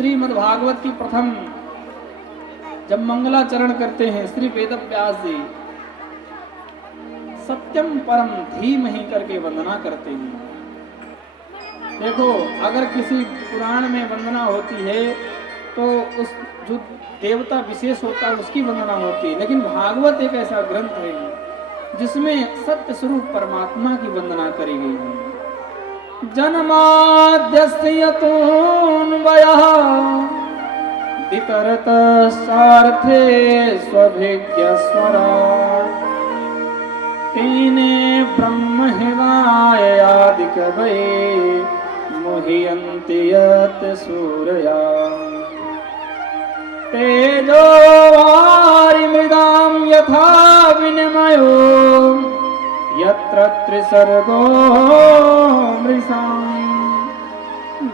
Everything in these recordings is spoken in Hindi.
श्रीमद् भागवत की प्रथम जब मंगलाचरण करते हैं श्री वेद व्यास जी सत्यम परम धीमहि करके वंदना करते हैं। देखो अगर किसी पुराण में वंदना होती है तो उस जो देवता विशेष होता है उसकी वंदना होती है, लेकिन भागवत एक ऐसा ग्रंथ है जिसमें सत्य स्वरूप परमात्मा की वंदना करी गई है। जन्माद्यस्य यतोऽन्वयः वितरतश्चार्थे स्वभिज्ञस्वराट् तेने ब्रह्महिमायादिकवये मुह्यन्ति यत् सूरयः तेजो वारिमृदां यथा विनिमयो यत्र त्रिसर्गो मृषाम्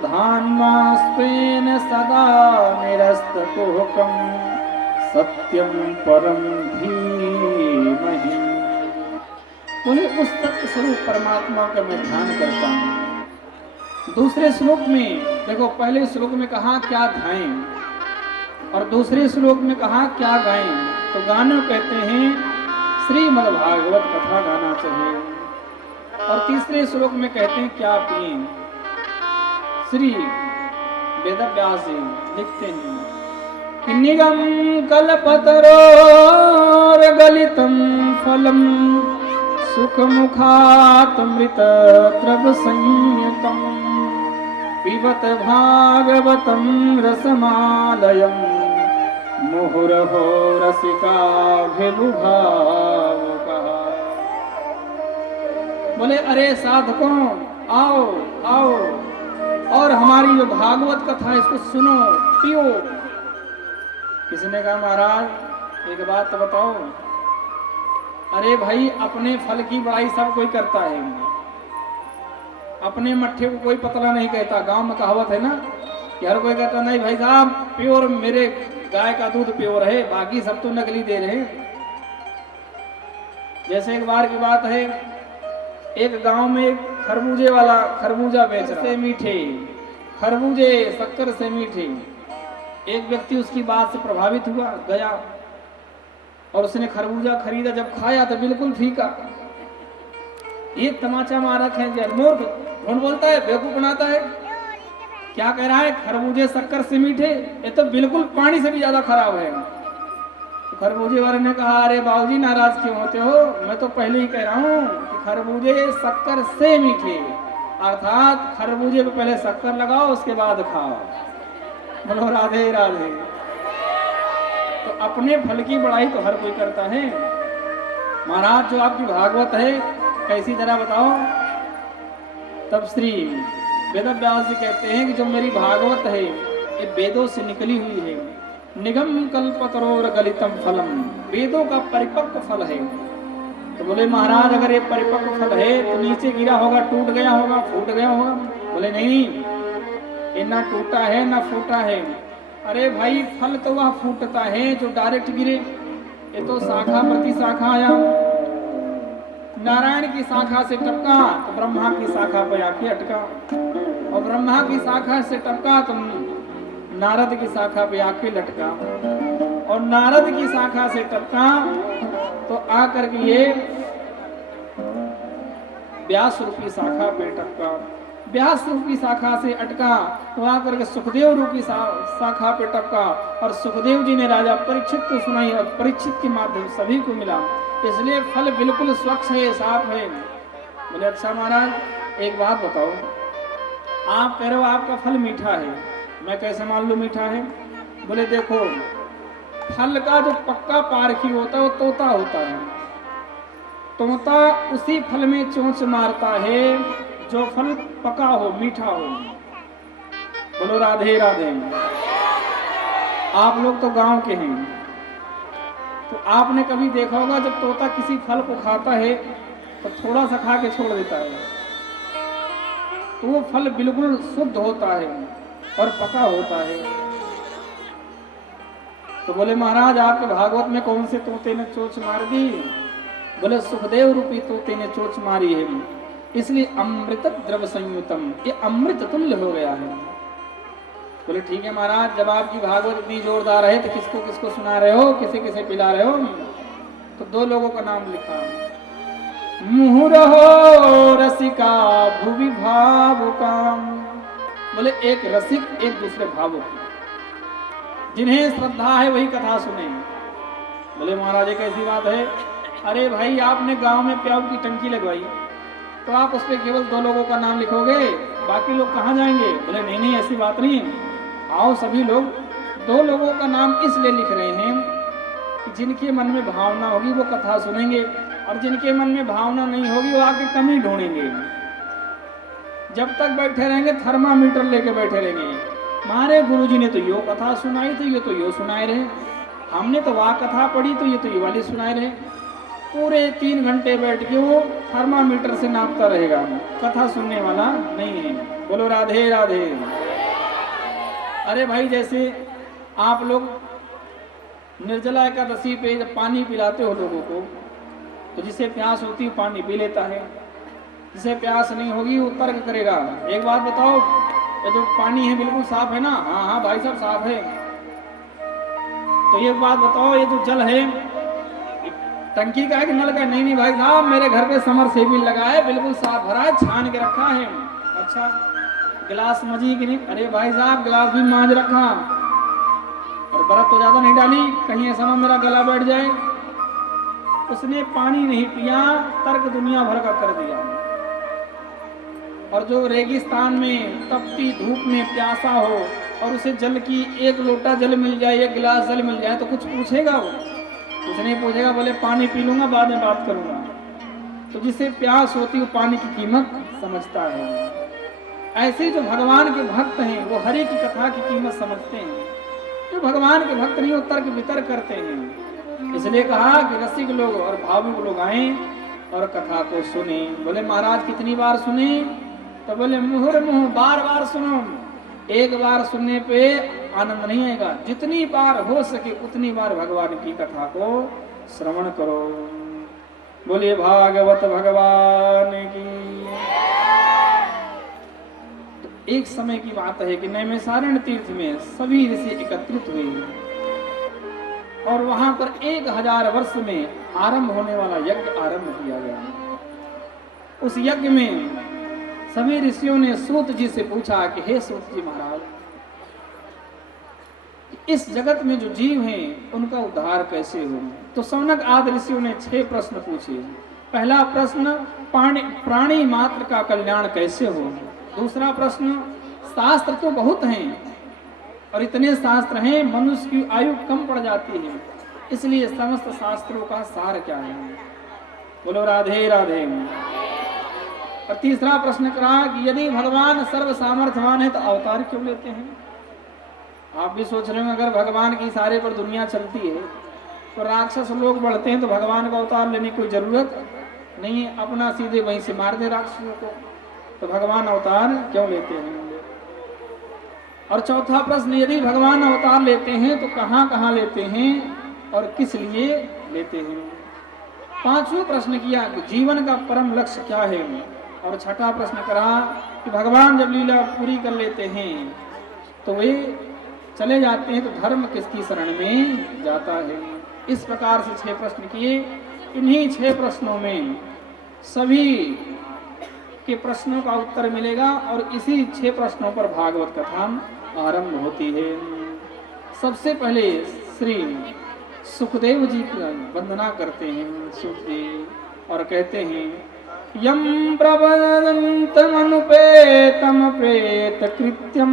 धान्वास्त्वेन सदा निरस्तकुहकम् सत्यं परम धीमहि। बोले उस सत्य स्वरूप परमात्मा का मैं ध्यान करता हूँ। दूसरे श्लोक में देखो, पहले श्लोक में कहा क्या ध्याएं और दूसरे श्लोक में कहा क्या गाएं। तो गाना कहते हैं श्रीमद् भागवत कथा गाना चाहिए, और तीसरे श्लोक में कहते हैं क्या पिए। श्री वेद व्यास जी लिखते हैं निगम कल्पतरोर गलितम फलम सुख मुखातमृत द्रव संयुतम पिबत भागवतम रसमालयम मुहुरहो रसिका भिभुभावुका। बोले अरे साधकों आओ आओ और हमारी जो भागवत कथा है इसको सुनो पियो। किसी ने कहा महाराज एक बात तो बताओ। अरे भाई अपने फल की बड़ाई सब कोई करता है, अपने मट्ठे को कोई पतला नहीं कहता। गांव में कहावत है ना कि हर कोई कहता नहीं भाई साहब प्योर मेरे गाय का दूध प्योर है, बाकी सब तो नकली दे रहे हैं। जैसे एक बार की बात है, एक गांव में एक खरबूजे वाला खरबूजा बेच रहा से मीठे खरबूजे शक्कर से मीठे। एक व्यक्ति उसकी बात से प्रभावित हुआ, गया और उसने खरबूजा खरीदा। जब खाया तो बिल्कुल फीका। एक तमाचा मारा है, मूर्ख कौन बोलता है, बेवकूफ बनाता है। क्या कह रहा है, खरबूजे शक्कर से मीठे, ये तो बिल्कुल पानी से भी ज्यादा खराब है। तो खरबूजे वाले ने कहा अरे बाबूजी नाराज क्यों होते हो, मैं तो पहले ही कह रहा हूँ कि खरबूजे शक्कर से मीठे, अर्थात खरबूजे पे पहले शक्कर लगाओ उसके बाद खाओ। बोलो राधे राधे। तो अपने फल की बड़ाई तो हर कोई करता है। महाराज जो आपकी भागवत है कैसी जरा बताओ। तब श्री वेद व्यास जी कहते हैं कि जो मेरी भागवत है ये वेदों से निकली हुई है। निगम कल्पतरोर गलितम फलम, वेदों का परिपक्व फल है। तो बोले महाराज अगर ये परिपक्व फल है तो नीचे गिरा होगा, टूट गया होगा, फूट गया होगा। बोले नहीं, ये ना टूटा है ना फूटा है। अरे भाई फल तो वह फूटता है जो डायरेक्ट गिरे। ये तो शाखा प्रति शाखा आया, नारायण की शाखा से टपका तो ब्रह्मा की शाखा पर आके अटका, और ब्रह्मा की शाखा से टपका तो नारद की शाखा पे आके लटका, और नारद की शाखा से टपका तो आकर के ये व्यास रूपी शाखा पे टपका। व्यास रूपी शाखा से अटका तो आकर के सुखदेव रूपी शाखा पे टपका, और सुखदेव जी ने राजा परीक्षित को सुनाई और परीक्षित के माध्यम सभी को मिला। इसलिए फल बिल्कुल स्वच्छ है, साफ है। बोले अच्छा महाराज एक बात बताओ, आप कह रहे हो आपका फल मीठा है, मैं कैसे मान लूं मीठा है। बोले देखो फल का जो पक्का पारखी होता है वो तोता होता है। तोता उसी फल में चोंच मारता है जो फल पका हो, मीठा हो। बोलो राधे राधे। आप लोग तो गांव के हैं, तो आपने कभी देखा होगा जब तोता किसी फल को खाता है तो थोड़ा सा खा के छोड़ देता है, तो वो फल बिल्कुल शुद्ध होता है और पका होता है। तो बोले महाराज आपके भागवत में कौन से तोते ने चोंच मार दी। बोले सुखदेव रूपी तोते ने चोंच मारी है, इसलिए अमृत द्रव संयुतम, ये अमृत तुल्य हो गया है। बोले ठीक है महाराज, जब आपकी भागवत इतनी जोरदार है तो किसको किसको सुना रहे हो, किसे किसे पिला रहे हो? तो 2 लोगों का नाम लिखा, मुहुरहो रसिका भुवि भावुकाम। बोले एक रसिक, एक दूसरे भावुक, जिन्हें श्रद्धा है वही कथा सुने। बोले महाराज एक ऐसी बात है, अरे भाई आपने गांव में प्याऊ की टंकी लगवाई, तो आप उस पर केवल 2 लोगों का नाम लिखोगे, बाकी लोग कहाँ जाएंगे? बोले नहीं नहीं ऐसी बात नहीं, आओ सभी लोग 2 लोगों का नाम इसलिए लिख रहे हैं कि जिनके मन में भावना होगी वो कथा सुनेंगे, और जिनके मन में भावना नहीं होगी वो आके कमी ढूंढेंगे। जब तक बैठे रहेंगे थर्मामीटर लेके बैठे रहेंगे, हमारे गुरुजी ने तो यो कथा सुनाई तो ये तो यो सुनाए रहे, हमने तो वह कथा पढ़ी तो ये तो ये वाली सुनाए रहे। पूरे 3 घंटे बैठ के वो थर्मामीटर से नापता रहेगा, कथा सुनने वाला नहीं है। बोलो राधे राधे। अरे भाई जैसे आप लोग निर्जला एकादशी पे जब पानी पिलाते हो लोगों को, तो जिसे प्यास होती है पानी पी लेता है, जिसे प्यास नहीं होगी वो तर्क करेगा। एक बात बताओ, ये जो पानी है बिल्कुल साफ है ना? हाँ हाँ भाई साहब साफ है। तो ये बात बताओ, ये जो जल है टंकी का है कि नल का? नहीं नहीं भाई साहब, मेरे घर पे समरसेबिल लगा है, बिल्कुल साफ भरा है, छान के रखा है। अच्छा गिलास मजी कि नहीं? अरे भाई साहब गिलास भी मांज रखा, और बर्फ तो ज्यादा नहीं डाली, कहीं ऐसा ना मेरा गला बैठ जाए। उसने पानी नहीं पिया, तर्क दुनिया भर का कर दिया। और जो रेगिस्तान में तपती धूप में प्यासा हो और उसे जल की 1 लोटा जल मिल जाए, 1 गिलास जल मिल जाए, तो कुछ पूछेगा वो? कुछ नहीं पूछेगा, बोले पानी पी लूंगा बाद में बात करूंगा। तो जिसे प्यास होती है पानी की कीमत समझता है। ऐसे जो भगवान के भक्त हैं वो हरि की कथा की कीमत समझते हैं। जो भगवान के भक्त नहीं वो तर्क वितर्क करते हैं। इसलिए कहा कि रसिक लोग और भावुक लोग आए और कथा को सुने। बोले महाराज कितनी बार सुने? तो बोले मुहुर्मुहु, बार बार सुनो। एक बार सुनने पे आनंद नहीं आएगा, जितनी बार हो सके उतनी बार भगवान की कथा को श्रवण करो। बोलिए भागवत भगवान की। तो एक समय की बात है कि नैमिषारण्य तीर्थ में सभी ऋषि एकत्रित हुए और वहां पर 1000 वर्ष में आरंभ होने वाला यज्ञ आरंभ किया गया। उस यज्ञ में सभी ऋषियों ने सूत जी से पूछा कि हे सूत जी महाराज, इस जगत में जो जीव हैं उनका उद्धार कैसे हो? तो सौनक आदि ऋषियों ने 6 प्रश्न पूछे। पहला प्रश्न प्राणी मात्र का कल्याण कैसे हो? दूसरा प्रश्न, शास्त्र तो बहुत हैं और इतने शास्त्र हैं मनुष्य की आयु कम पड़ जाती है, इसलिए समस्त शास्त्रों का सार क्या है? बोलो राधे राधे। और तीसरा प्रश्न करा कि यदि भगवान सर्व सामर्थ्यवान है तो अवतार क्यों लेते हैं? आप भी सोच रहे हो अगर भगवान की इशारे पर दुनिया चलती है तो राक्षस लोग बढ़ते हैं तो भगवान का अवतार लेने की कोई जरूरत नहीं है, अपना सीधे वहीं से मार दे राक्षसों को, तो भगवान अवतार क्यों लेते हैं? और चौथा प्रश्न, यदि भगवान अवतार लेते हैं तो कहाँ कहाँ लेते हैं और किस लिए लेते हैं? पांचवा प्रश्न किया कि जीवन का परम लक्ष्य क्या है? और छठा प्रश्न करा कि भगवान जब लीला पूरी कर लेते हैं तो वे चले जाते हैं तो धर्म किसकी शरण में जाता है? इस प्रकार से 6 प्रश्न किए। इन्हीं 6 प्रश्नों में सभी के प्रश्नों का उत्तर मिलेगा और इसी 6 प्रश्नों पर भागवत कथा आरंभ होती है। सबसे पहले श्री सुखदेव जी की वंदना करते हैं सुखदेव और कहते हैं, यम प्रवदन्तमनुपेतम प्रेत कृत्यम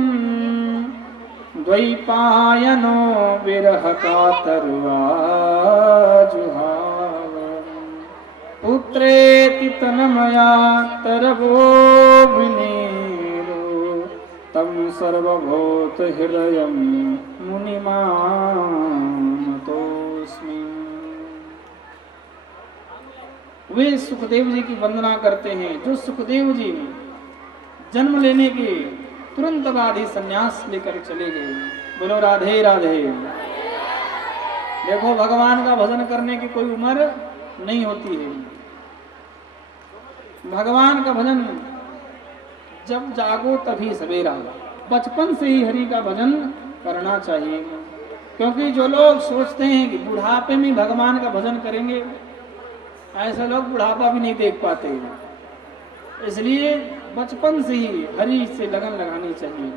द्वैपायनो विरह कातर्वा जुहाव पुत्रेति तन्मया तरवो विनीरो तम सर्वभूत हृदयं मुनिमानतोऽस्मि। वे सुखदेव जी की वंदना करते हैं जो सुखदेव जी जन्म लेने के तुरंत बाद ही संन्यास लेकर चले गए। बोलो राधे राधे। देखो भगवान का भजन करने की कोई उम्र नहीं होती है। भगवान का भजन जब जागो तभी सवेरा, बचपन से ही हरि का भजन करना चाहिए। क्योंकि जो लोग सोचते हैं कि बुढ़ापे में भगवान का भजन करेंगे, ऐसे लोग बुढ़ापा भी नहीं देख पाते। इसलिए बचपन से ही हरि से लगन लगानी चाहिए।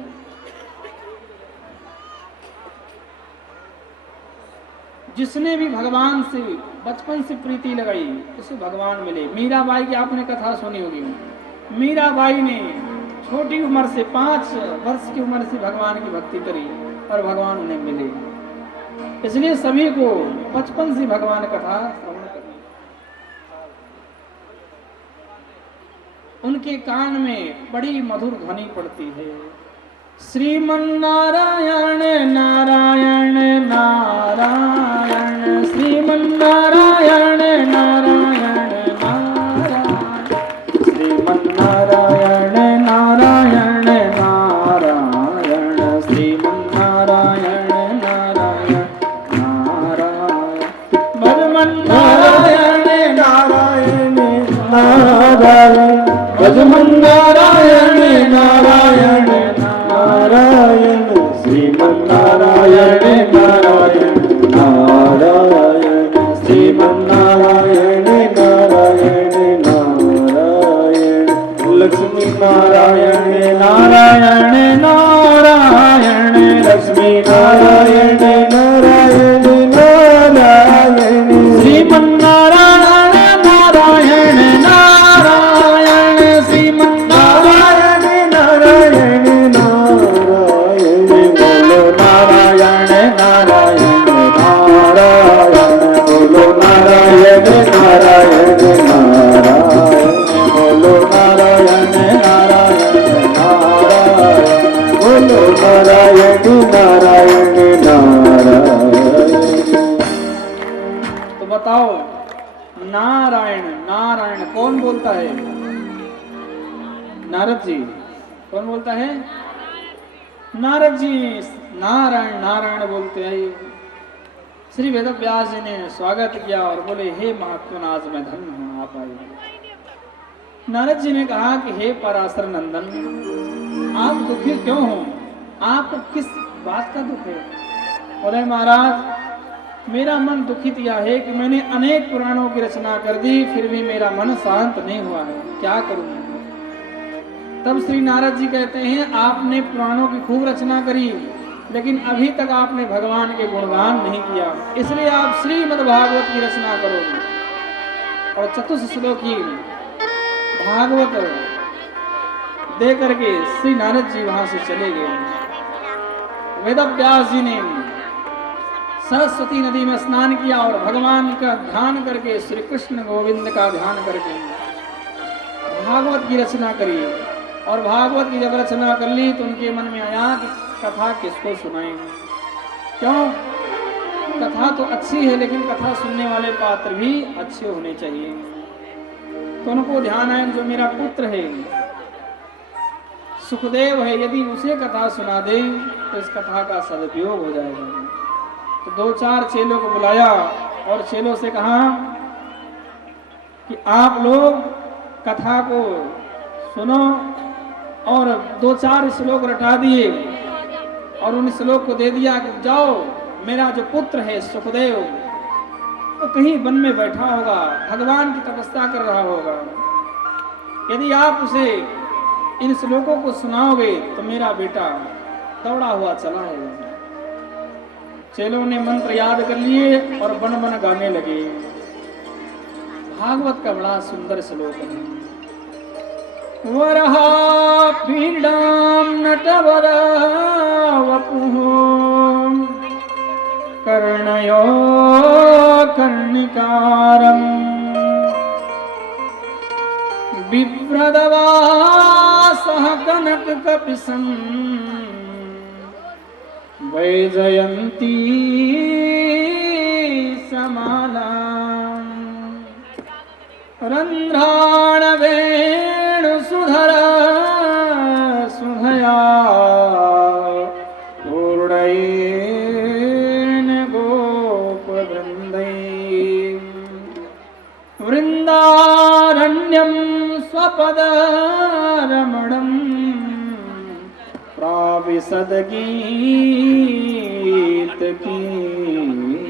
जिसने भी भगवान से बचपन से प्रीति लगाई उसे भगवान मिले। मीराबाई की आपने कथा सुनी होगी। मीराबाई ने छोटी उम्र से 5 वर्ष की उम्र से भगवान की भक्ति करी और भगवान उन्हें मिले। इसलिए सभी को बचपन से भगवान कथा श्रवण करनी। उनके कान में बड़ी मधुर ध्वनि पड़ती है। श्रीमन्नारायण नारायण नारायण, श्रीमन्नारायण नारायण नारायण, श्रीमन्नारायण नारायण नारायण, श्रीमन्नारायण नारायण नारायण, भजमन्नारायण नारायण नारायण, भजमन्नारायण नारायण नारायण, श्रीमन्नारायण नारायण नारायण, श्रीमन्नारायण नारायण नारायण, लक्ष्मी नारायण नारायण नारायण, लक्ष्मी नारायण नारायण नारायण, श्रीमन्नारायण नारायण नारायण, श्रीमन्नारायण नारायण नारायण, बोलो नारायण नारायण नारायण, बोलो नारायण नारायण नारायण, बोलो नारायण नारायण नारायण, बोलो नारायण नारायण नारायण। तो बताओ नारायण नारायण कौन बोलता है? नारद जी। कौन बोलता है? नारद जी नारायण नारायण बोलते हैं। श्री वेद व्यास जी ने स्वागत किया और बोले, हे महात्मा आज मैं धन्य हूं, आप आइए। नारद जी ने कहा कि हे पराशर नंदन, आप दुखी क्यों हो? आपको किस बात का दुख है? बोले महाराज, मेरा मन दुखित यह है कि मैंने अनेक पुराणों की रचना कर दी, फिर भी मेरा मन शांत नहीं हुआ है, क्या करूं? तब श्री नारद जी कहते हैं, आपने पुराणों की खूब रचना करी, लेकिन अभी तक आपने भगवान के गुणगान नहीं किया, इसलिए आप श्रीमद् भागवत की रचना करो। और चतुश्लोकी भागवत दे करके श्री नारद जी वहां से चले गए। वेद व्यास जी ने सरस्वती नदी में स्नान किया और भगवान का ध्यान करके, श्री कृष्ण गोविंद का ध्यान करके भागवत की रचना करी। और भागवत की जब रचना कर ली तो उनके मन में आया कि कथा किसको सुनाएंगे। क्यों? कथा तो अच्छी है, लेकिन कथा सुनने वाले पात्र भी अच्छे होने चाहिए। तो उनको ध्यान आया, जो मेरा पुत्र है सुखदेव है, यदि उसे कथा सुना दे तो इस कथा का सदुपयोग हो जाएगा। तो 2-4 चेलों को बुलाया और चेलों से कहा कि आप लोग कथा को सुनो, और 2-4 श्लोक रटा दिए और उन श्लोक को दे दिया कि जाओ, मेरा जो पुत्र है सुखदेव वो कहीं वन में बैठा होगा, भगवान की तपस्या कर रहा होगा, यदि आप उसे इन श्लोकों को सुनाओगे तो मेरा बेटा दौड़ा हुआ चला है। चेलों ने मंत्र याद कर लिए और बन बन गाने लगे। भागवत का बड़ा सुंदर श्लोक है। वरहा पीडाम नटवरा वपुः कर्णयो कर्णिकारम् बिभ्रदवासः कनककपिशम् वैजयन्ती समालाम् रन्ध्राणवेणुसुधरा सुधया पूर्णयेन गोपवृन्दैः वृन्दारण्यं स्वपदरमणम् प्राप्य परिषद गीत कीर्ति।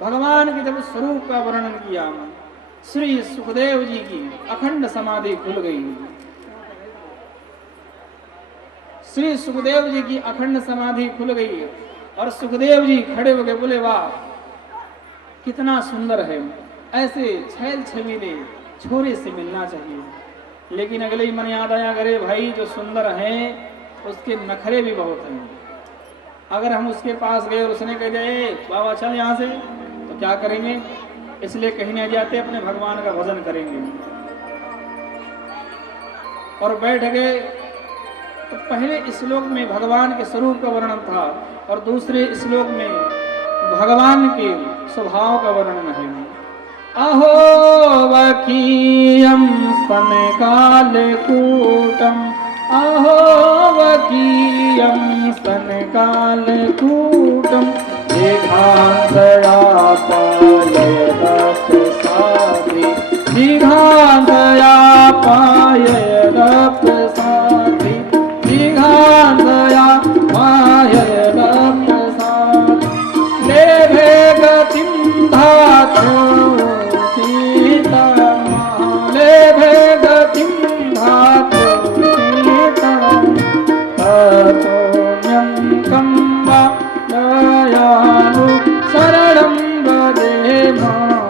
भगवान के जब स्वरूप का वर्णन किया, श्री सुखदेव जी की अखंड समाधि खुल गई। श्री सुखदेव जी की अखंड समाधि खुल गई और सुखदेव जी खड़े हो गए, बोले वाह कितना सुंदर है, ऐसे छैल छबीले छोरे से मिलना चाहिए। लेकिन अगले ही मन याद आया, अरे भाई जो सुंदर है उसके नखरे भी बहुत हैं। अगर हम उसके पास गए और उसने कह दिया बाबा चल यहाँ से, तो क्या करेंगे? इसलिए कहीं नहीं जाते, अपने भगवान का भजन करेंगे। और बैठ गए तो पहले श्लोक में भगवान के स्वरूप का वर्णन था और दूसरे श्लोक में भगवान के स्वभाव का वर्णन है। अहो वकीयम स्तनकालकूटम, अहो वकीयम स्तनकालकूटम, जिघांसया पाययदप्रसादे, जिघांसया पाययदप्रसादे, जिघांसया पाययदप्रसादे, लेभे गतिं धात्रो लेभे गतिं धात्रो ततोऽन्यं वा दयालु शरणं वदे मां,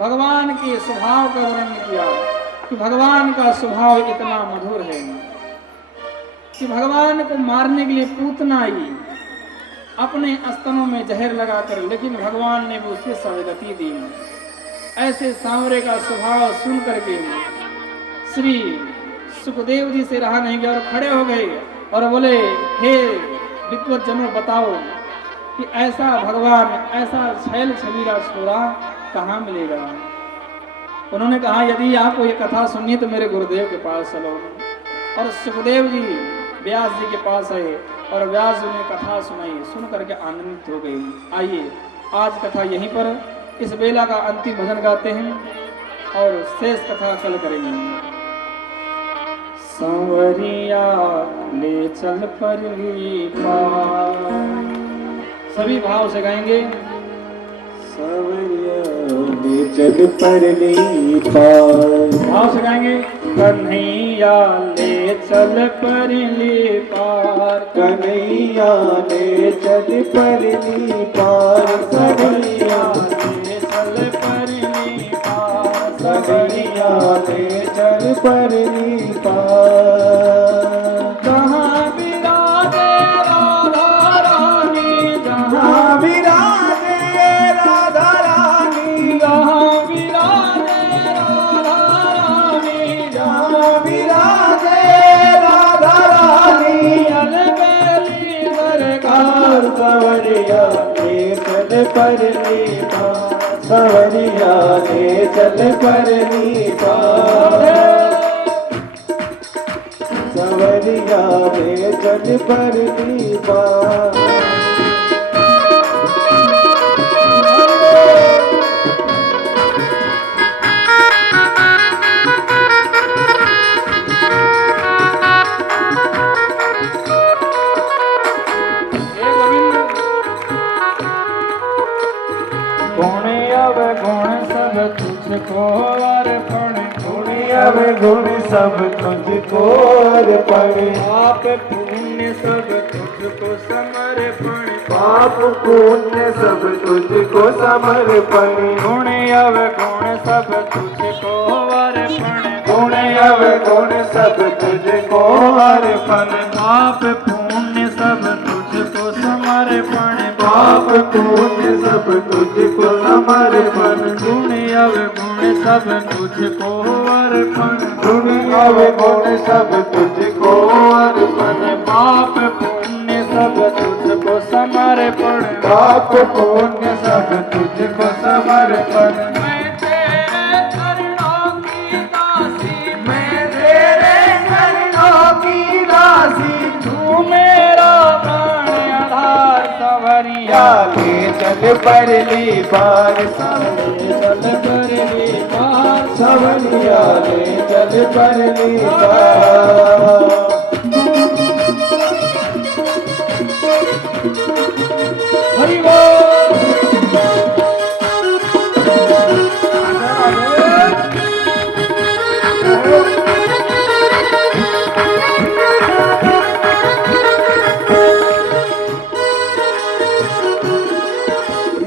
भगवान के स्वभाव का वर्णन किया कि भगवान का स्वभाव इतना मधुर है कि भगवान को मारने के लिए पूतना आई अपने स्तनों में जहर लगाकर, लेकिन भगवान ने भी उसे सदगति दी। ऐसे सांवरे का स्वभाव सुन करके श्री सुखदेव जी से रहा नहीं गया और खड़े हो गए और बोले, हे विद्वज्जनों बताओ कि ऐसा भगवान, ऐसा छैल छबीला छोरा कहाँ मिलेगा? उन्होंने कहा यदि आपको ये कथा सुननी तो मेरे गुरुदेव के पास चलो। और सुखदेव जी व्यास जी के पास आए और व्यास जी ने कथा सुनाई, सुन करके आनंदित हो गई। आइए आज कथा यहीं पर इस बेला का अंतिम भजन गाते हैं और शेष कथा कल करेंगे। सांवरिया ले चल परली पार, सभी भाव से गाएंगे। सांवरिया ले चल परली पार, भाव से गाएंगे। कन्हैया ले चल परली पार, कन्हैया ले चल परली पार, कन्हैया ले चल परली पार, कन्हैया ले चल परली पार। जहाँ विराजे राधा रानी, जहाँ विराजे राधा रानी, जहाँ विराजे राधा रानी, जहाँ विराजे राधा रानी, अलबेली सरकार सांवरिया ले चल परली पार, सांवरिया ले चल परली पार, सांवरिया ले चल परली पार। गुण अवगुण सब तुझको अर्पण, गुण अवगुण सब तुझको अर्पण, पाप पुण्य सब तुझको समर्पण, पाप पुण्य सब तुझको समर्पण, गुण अवगुण सब तुझको अर्पण, गुण अवगुण सब तुझको अर्पण, पाप पुण्य सब तुझको समर्पण, पाप पुण्य सब तुझको समर्पण, गुण अवगुण सब तुझको अर्पण, गुण अवगुण सब तुझको अर्पण, पाप पुण्य सब तुझको समर्पण, पाप पुण्य सब तुझको समर्पण। मैं तेरे चरणों की दासी, मैं तेरे चरणों की दासी, तू मेरा प्राण आधार सवरिया ले चल परली पार, चल परली पार, सवरिया ले चल परली पार। हरि बोल।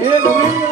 हे गोविंद,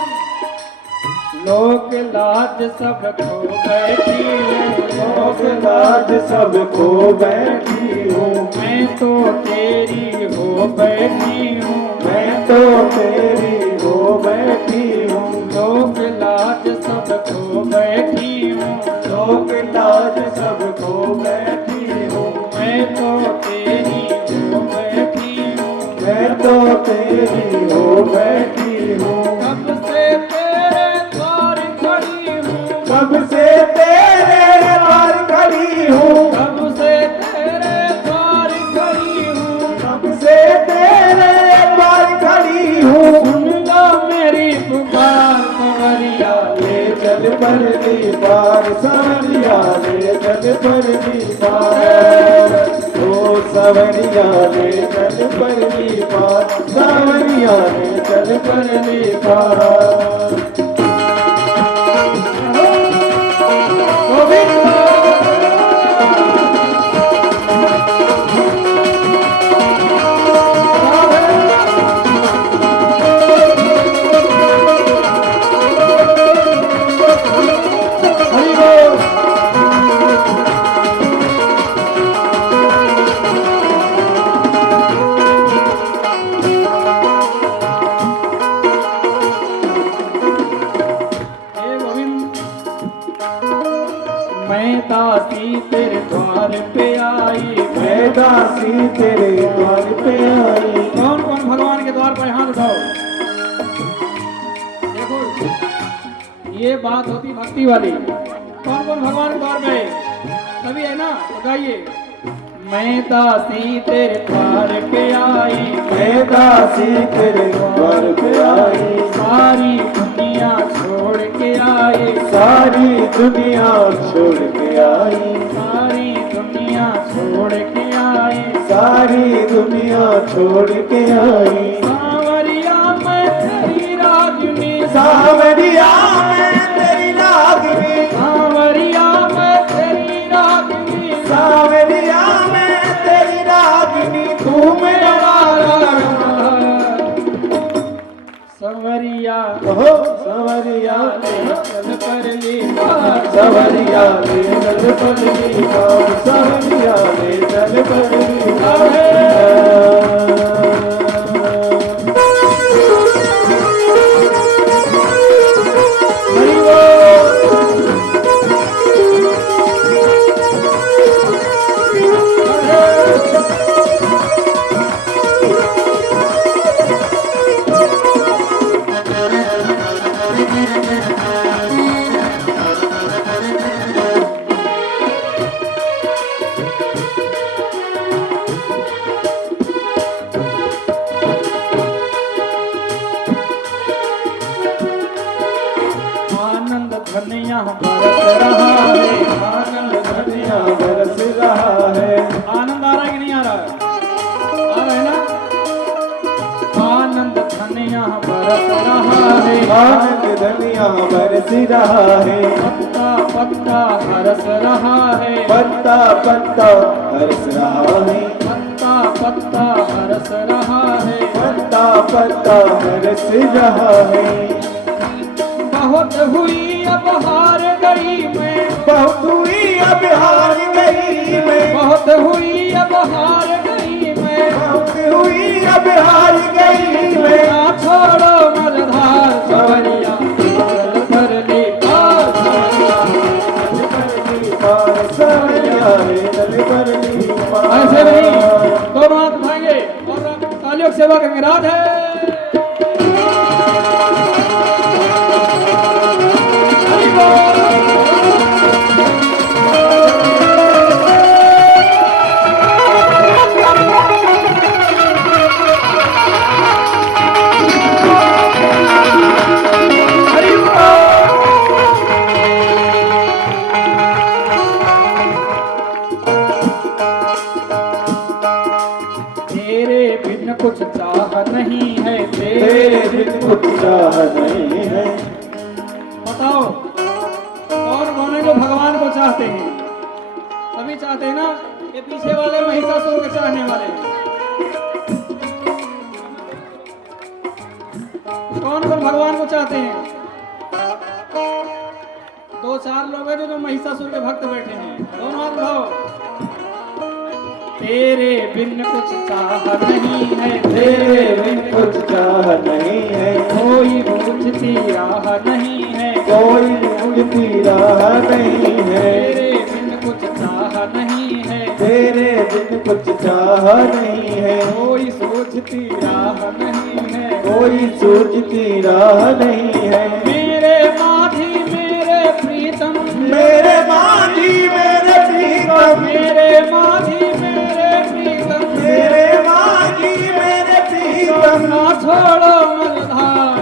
लोक लाज सब खो बैठी हूँ, लोक लाज सब खो बैठी हूँ, मैं तो तेरी हो बैठी हूँ, मैं तो तेरी हो बैठी हूँ। लोक लाज सब खो बैठी हूँ, लोक लाज सब खो बैठी हूँ, मैं तो तेरी हो बैठी हूँ, मैं तो तेरी हो बैठी हूँ। कब से तेरे द्वार खड़ी हूँ, कब से तेरे द्वार खड़ी हूँ, कब से तेरे द्वार खड़ी हूँ, कब से तेरे द्वार खड़ी हूँ। सुन लो मेरी पुकार कंवरिया ले चल परली पार, सवरिया ले चल परली पार। ओ सवरिया ले चल परली पार, सवरिया ले चल परली पार। हरि बोल। हे गोविंद, मैं दासी तेरे द्वार पे आई, मैं दासी तेरे द्वार पे आई। कौन कौन भगवान के द्वार पर हाथ उठाओ। देखो, ये बात होती भक्ति वाली। कौन कौन भगवान के द्वार पे सभी है ना, तो गाइए। मैं दासी तेरे द्वार पे आई, मैं दासी तेरे द्वार पे आई। सारी दुनिया छोड़ के आई, सारी दुनिया छोड़ के आई, सारी दुनिया छोड़ के आई, सारी दुनिया छोड़ के आई। सांवरिया मैं तेरी रागिनी, सावरिया मैं तेरी रागिनी, सांवरिया मैं तेरी रागिनी, सावरिया मैं तेरी रागिनी। तू मेरा संवरिया हो सवरिया चल परली पार, सवरिया ले चल परली पार, सवरिया ले चल परली पार। हरि बोल। आनंद धन यहाँ बरस रहा है, आनंद धन दुनिया बरस रहा है। आनंद आ रहा है कि नहीं आ रहा है? आ रहा है ना? आनंद धन यहाँ बरस रहा है, आनंद दुनिया बरस रहा है। पत्ता पत्ता हरस रहा है, पत्ता पत्ता हरस रहा है, पत्ता पत्ता हरस रहा है, पत्ता पत्ता हरस रहा है। बहुत हुई अब हार गई मैं, बहुत हुई अब हार गई मैं, बहुत हुई अब हार गई मैं, बहुत हुई अब हार गई मैं। ना छोड़ो मझधार सवरिया चल परली पार, पार सवरिया रे चल परली पार। ऐसे नहीं, दोनों हाथ उठाएंगे और तालियों की सेवा करेंगे। राधे हरि बोल। हरि बोल। कुछ चाह नहीं है तेरे बिन कुछ चाह नहीं है। बताओ कौन कौन है जो भगवान को चाहते हैं? सभी चाहते हैं ना? ये पीछे वाले महिषासुर के चाहने वाले कौन कौन भगवान को चाहते हैं? दो चार लोग हैं जो महिषासुर के भक्त बैठे हैं। दोनों हाथ उठाओ। तेरे बिन कुछ चाह नहीं है, तेरे बिन कुछ चाह नहीं है। कोई पूछती राह नहीं है, कोई पूछती राह नहीं है। तेरे बिन कुछ चाह नहीं है, तेरे बिन कुछ चाह नहीं है। कोई सोचती राह नहीं है, कोई सोचती राह नहीं है। मेरे माधी मेरे प्रीतम, मेरे माधी मेरे प्रीतम, मेरे माधी मेरे प्रीतम, मेरे माधी मेरे प्रीतम। ना छोड़ो मलधार,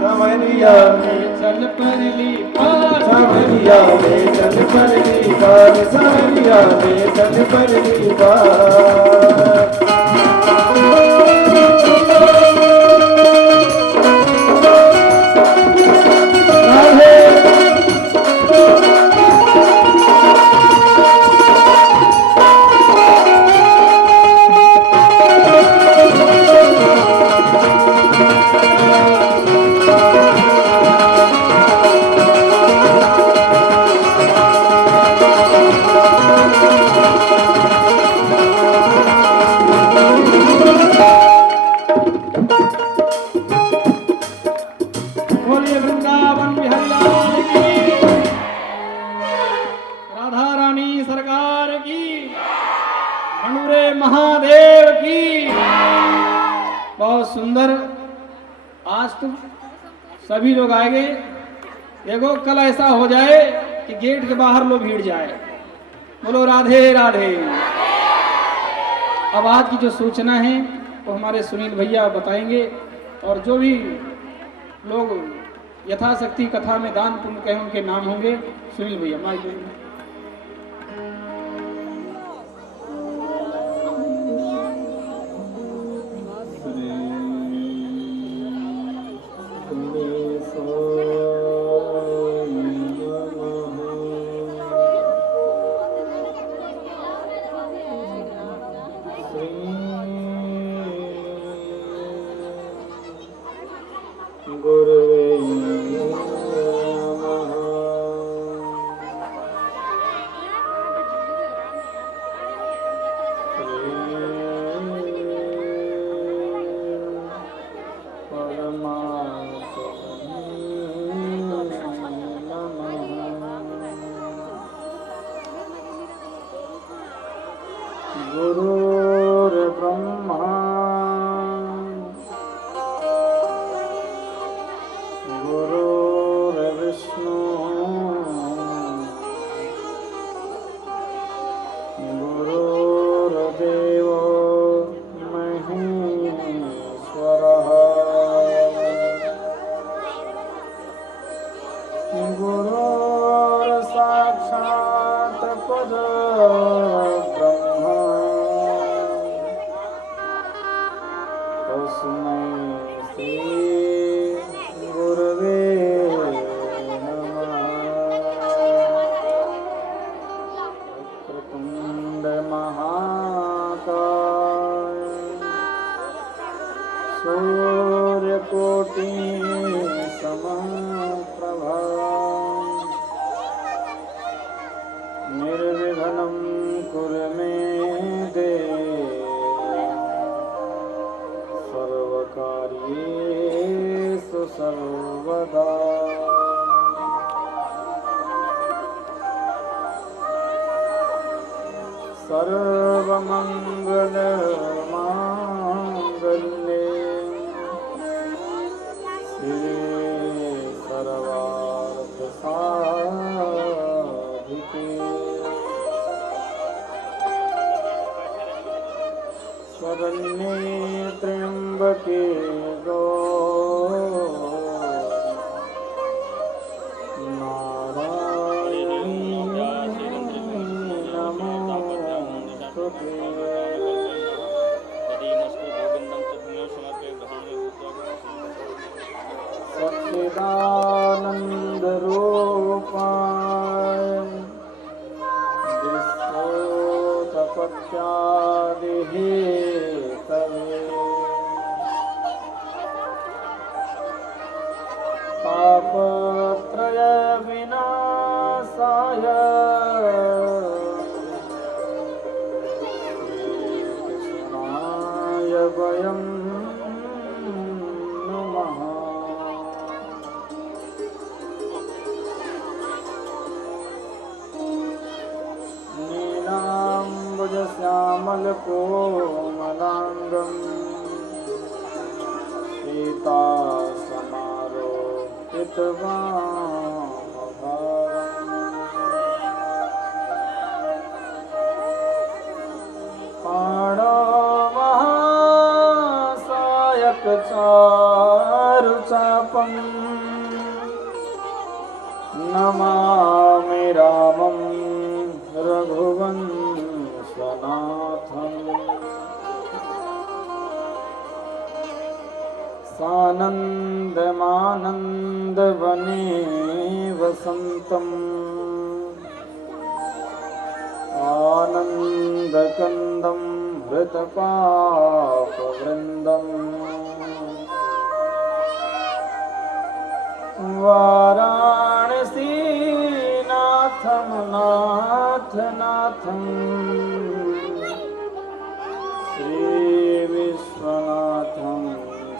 संवरिया चल परली पार, संवरिया में चल परली पार, संवरिया में चल परली पार। बोलिए वृंदावन बिहारी लाल की, राधा रानी सरकार की, भंडूरे महादेव की। बहुत सुंदर। आज तो सभी लोग आएंगे। देखो कल ऐसा हो जाए कि गेट के बाहर लोग भीड़ जाए। बोलो राधे राधे। अब आज की जो सूचना है वो हमारे सुनील भैया बताएंगे, और जो भी लोग यथाशक्ति कथा में दान पुण्य कहें उनके नाम होंगे। सुनील भैया माइक दीजिए। गुरुवे गुरुर्ब्रह्मा गुरुर्विष्णु गुरुर्देवो महेश्वरः गुरुर्साक्षात् परब्रह्म तस्मै श्री गुरवे नमः। वक्रतुण्ड महाकाय सूर्यकोटि समप्रभा निर्विघ्नं कुरु मे देव सर्वकार्येषु सर्वदा। सर्वमङ्गलमाङ्गल्ये शिवे सर्वार्थसाधिके शरण्ये त्र्यम्बके गौरी नारायणी नमोस्तुते। श्यामल कोमलांगम सीता समारोपित वामभागम् पाणवहासायक चारुचापम् नमामि रामं रघुवंशनाथम् सानन्दमानन्दवने वसन्तम् आनन्दकन्दं हृतपापवृन्दम् वाराणसीनाथं नाथनाथं श्रीविश्वनाथं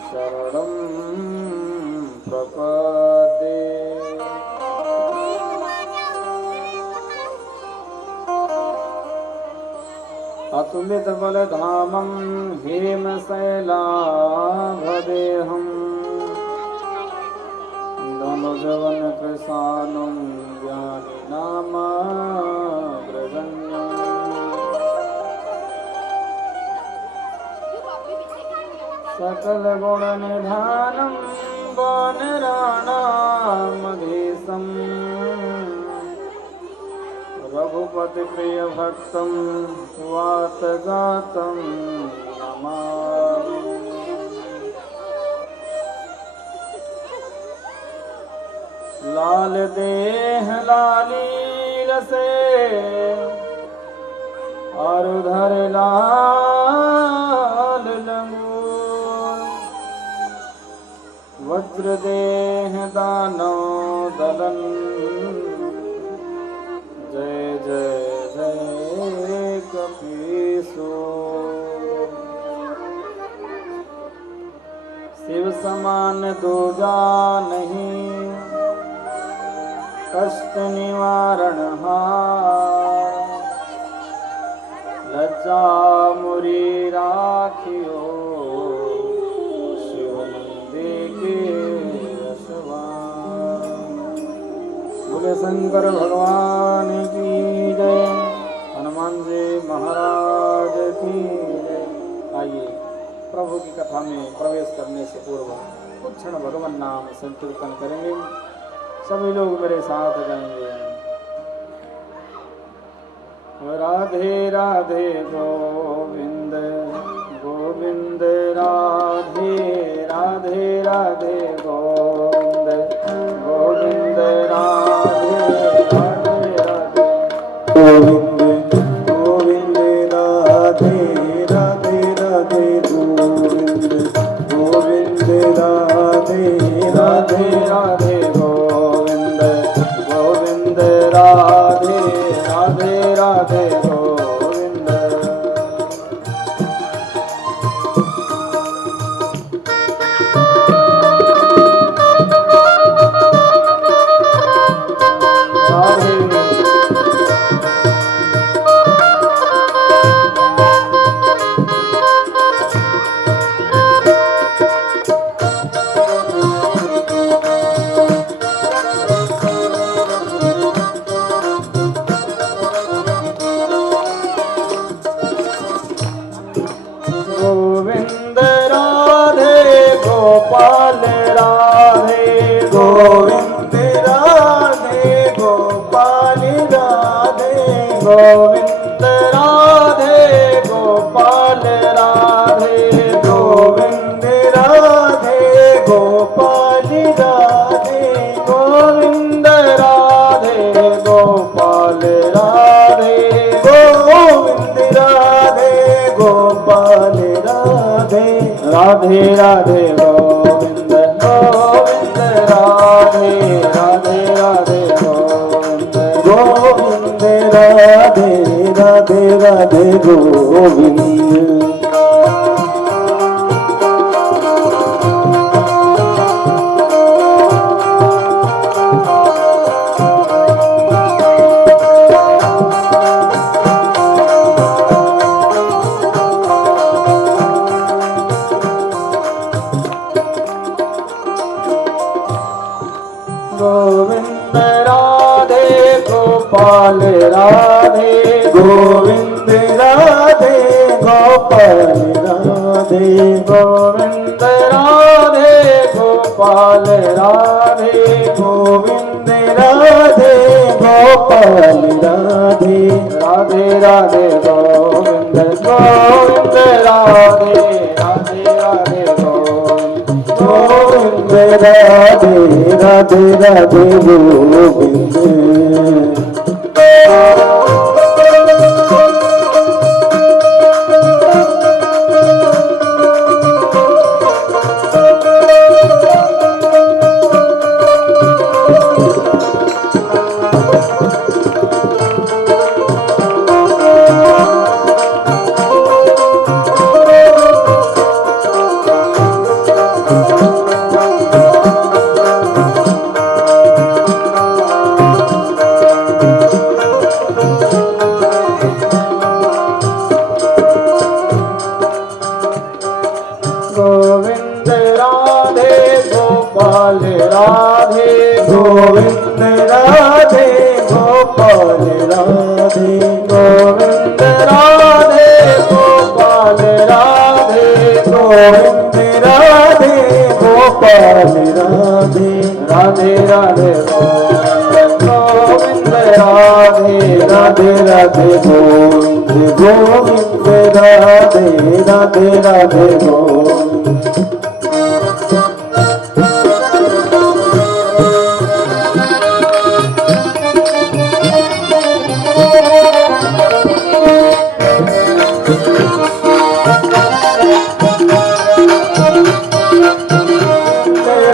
शरणं प्रपद्ये अतुलितबलधामं हेमशैलाभदेहम् धनुजवनकृशानं ज्ञानिनामाग्रगण्यम् सकलगुणनिधानं वानराणामधीशम् रघुपतिप्रियभक्तं वातगातं नमामि लाल देह लाली रसे और उधर लाल लंगूर वज्र देह दानव दलन जय जय जय कपीसूर शिव समान दूजा नहीं कष्ट निवारण हार लज्जा मुरी राखियो शिव नंदी के यशवान बोले शंकर भगवान की जय हनुमान जी महाराज की जय। आइए प्रभु की कथा में प्रवेश करने से पूर्व कुछ क्षण भगवान नाम संकीर्तन करेंगे। सभी लोग मेरे साथ गाएंगे। राधे राधे गोविंद गोविंद राधे राधे राधे गोविंद गोविंद राधे राधे राधे गोविंद गोविंद राधे राधे राधे गोविंद गोविंद राधे राधे राधे गोविंद गोविंद राधे राधे राधे गोविंद। गोविंद राधे गोपाल राधे गोविंद राधे गोपाल राधे गोविंद राधे गोपाल राधे गोविंद राधे गोपाल राधे गोविंद राधे गोपाल राधे गोविंद राधे गोपाल राधे राधे राधे गोविंद गोविंद राधे राधे राधे गोविंद गोविंद राधे राधे राधे गोविंद। राधे गोविंद राधे गोपाल राधे गोविंद राधे गोपाल राधे गोविंद राधे गोपाल राधे राधे राधे गोविंद गोविंद राधे राधे राधे गोविंद राधे राधे राधे गोविंद गोविंद राधे गोपाल राधे गोविंद राधे गोपाल राधे गोविंद राधे गोपाल राधे गोविंद राधे गोपाल राधे राधे राधे गोविंद राधे राधे राधे गोविंद गोविंद राधे राधे राधे गोविंद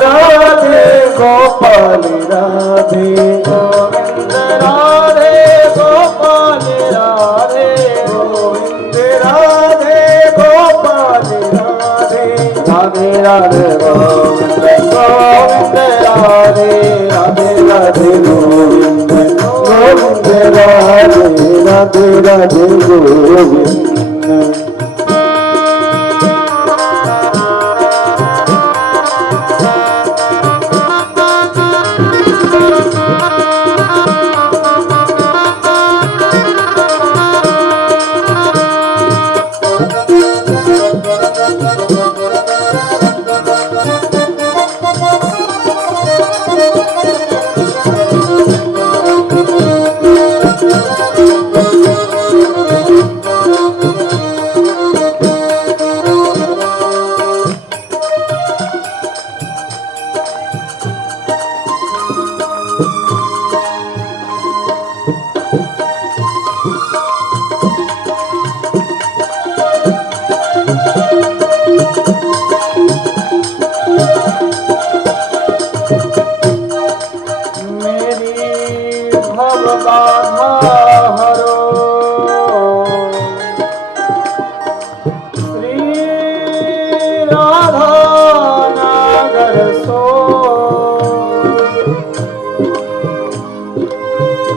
राधे गोपाल राधे गोविंद राधे गोपाल राधे गोविंद राधे गोपाल राधे राधे राधे गोविंद गोविंद राधे राधे राधे गोविंद गोविंद राधे राधे राधे गोविंद